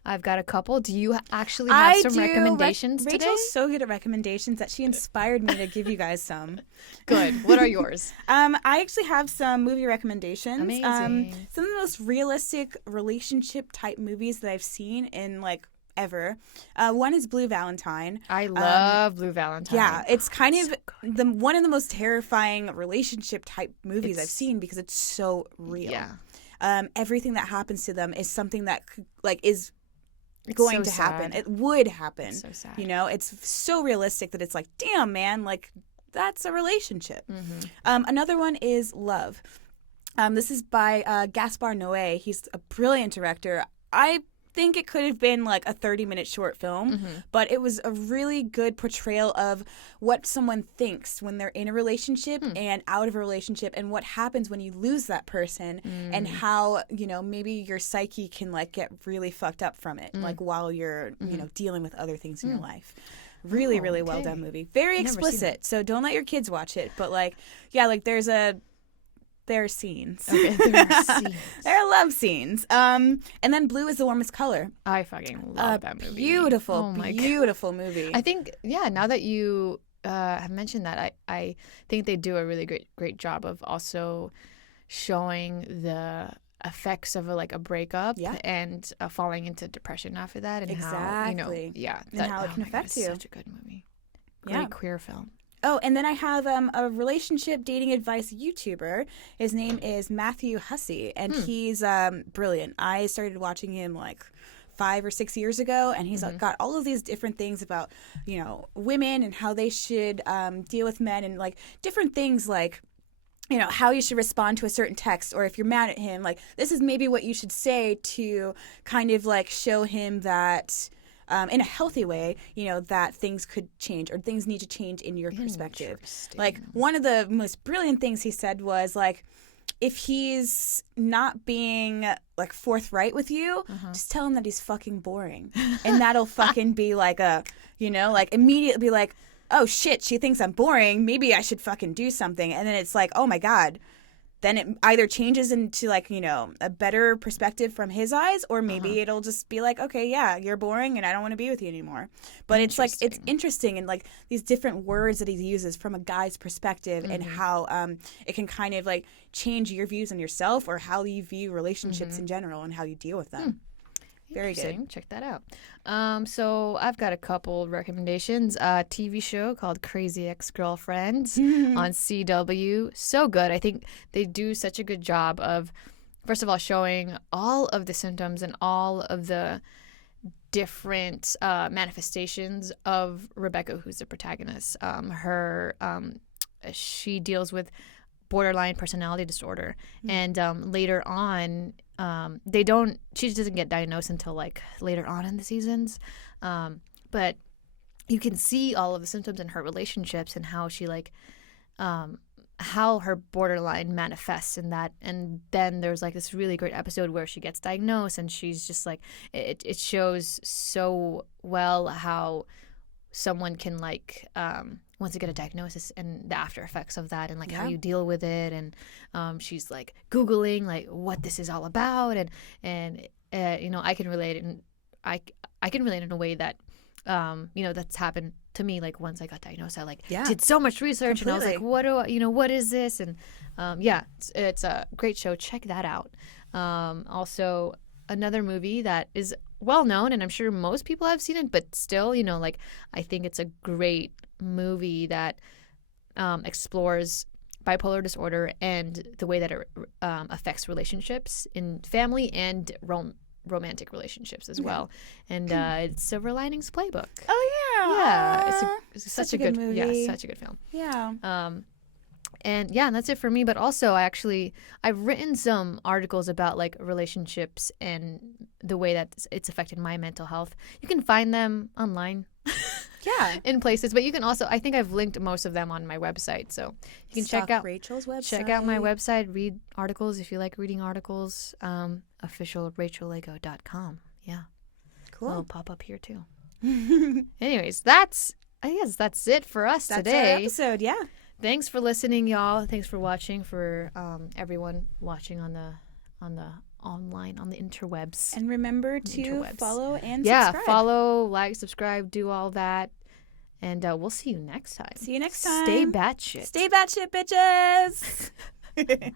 I've got a couple. Do you actually have some recommendations today? Rachel's so good at recommendations that she inspired me to give you guys some. Good. What are yours? I actually have some movie recommendations. Amazing. Some of the most realistic relationship type movies that I've seen in like ever. One is Blue Valentine. I love Blue Valentine. Yeah, it's kind of one of the most terrifying relationship type movies I've seen because it's so real. Yeah. Everything that happens to them is something that like is going to happen. Sad. It would happen. It's so sad. You know, it's so realistic that it's like, damn, man, like that's a relationship. Another one is Love. This is by Gaspar Noé. He's a brilliant director. I think it could have been like a 30-minute short film, but it was a really good portrayal of what someone thinks when they're in a relationship and out of a relationship and what happens when you lose that person and how, you know, maybe your psyche can like get really fucked up from it, like while you're, you know, dealing with other things in your life. Really, really well done movie. Very explicit, so don't let your kids watch it. But like, yeah, like there are scenes. Okay, there are scenes. There are love scenes. And then Blue is the Warmest Color. I fucking love that movie. Beautiful, beautiful movie. I think, yeah, now that you have mentioned that, I think they do a really great job of also showing the effects of a breakup and falling into depression after that and how, you know, and how it can affect you. Such a good movie. Great queer film. Oh, and then I have a relationship dating advice YouTuber. His name is Matthew Hussey, and he's brilliant. I started watching him like 5 or 6 years ago, and he's got all of these different things about, you know, women and how they should deal with men and like different things like, you know, how you should respond to a certain text, or if you're mad at him, like this is maybe what you should say to kind of like show him that in a healthy way, you know, that things could change or things need to change in your perspective. Like one of the most brilliant things he said was like, if he's not being like forthright with you, just tell him that he's fucking boring. And that'll fucking be like a, you know, like immediately be like, oh shit, she thinks I'm boring. Maybe I should fucking do something. And then it's like, oh my God. Then it either changes into like, you know, a better perspective from his eyes, or maybe it'll just be like, okay, yeah, you're boring and I don't want to be with you anymore. But it's like, it's interesting, and like these different words that he uses from a guy's perspective and how it can kind of like change your views on yourself or how you view relationships in general and how you deal with them. Very good. Check that out. So I've got a couple recommendations. A TV show called Crazy Ex-Girlfriends on CW. So good. I think they do such a good job of, first of all, showing all of the symptoms and all of the different manifestations of Rebecca, who's the protagonist. She deals with borderline personality disorder, and later on, she doesn't get diagnosed until like later on in the seasons, but you can see all of the symptoms in her relationships and how she how her borderline manifests in that. And then there's like this really great episode where she gets diagnosed, and she's just like, it shows so well how someone can once you get a diagnosis and the after effects of that, and like how you deal with it. And she's like Googling like what this is all about, and I can relate it, and I can relate in a way that that's happened to me. Like once I got diagnosed, I did so much research. Completely. And I was like, what is this? And it's a great show. Check that out. Also another movie that is well known, and I'm sure most people have seen it, but still, I think it's a great movie that explores bipolar disorder and the way that it affects relationships in family and romantic relationships as well. And it's Silver Linings Playbook. Oh yeah, it's such a good movie. Yeah, such a good film. Yeah. And that's it for me. But also, I've written some articles about like relationships and the way that it's affected my mental health. You can find them online. Yeah. In places, but you can also, I think I've linked most of them on my website, so you can Stalk check out Rachel's website. Check out my website, read articles if you like reading articles. Officialrachellego.com. Yeah. Cool. It'll pop up here too. Anyways, I guess that's it for us That's today. our episode, yeah. Thanks for listening, y'all. Thanks for watching. For everyone watching on the online on the interwebs. And remember to follow and subscribe. subscribe. Follow, like, subscribe, do all that. And we'll see you next time. See you next time. Stay batshit. Stay batshit, bitches.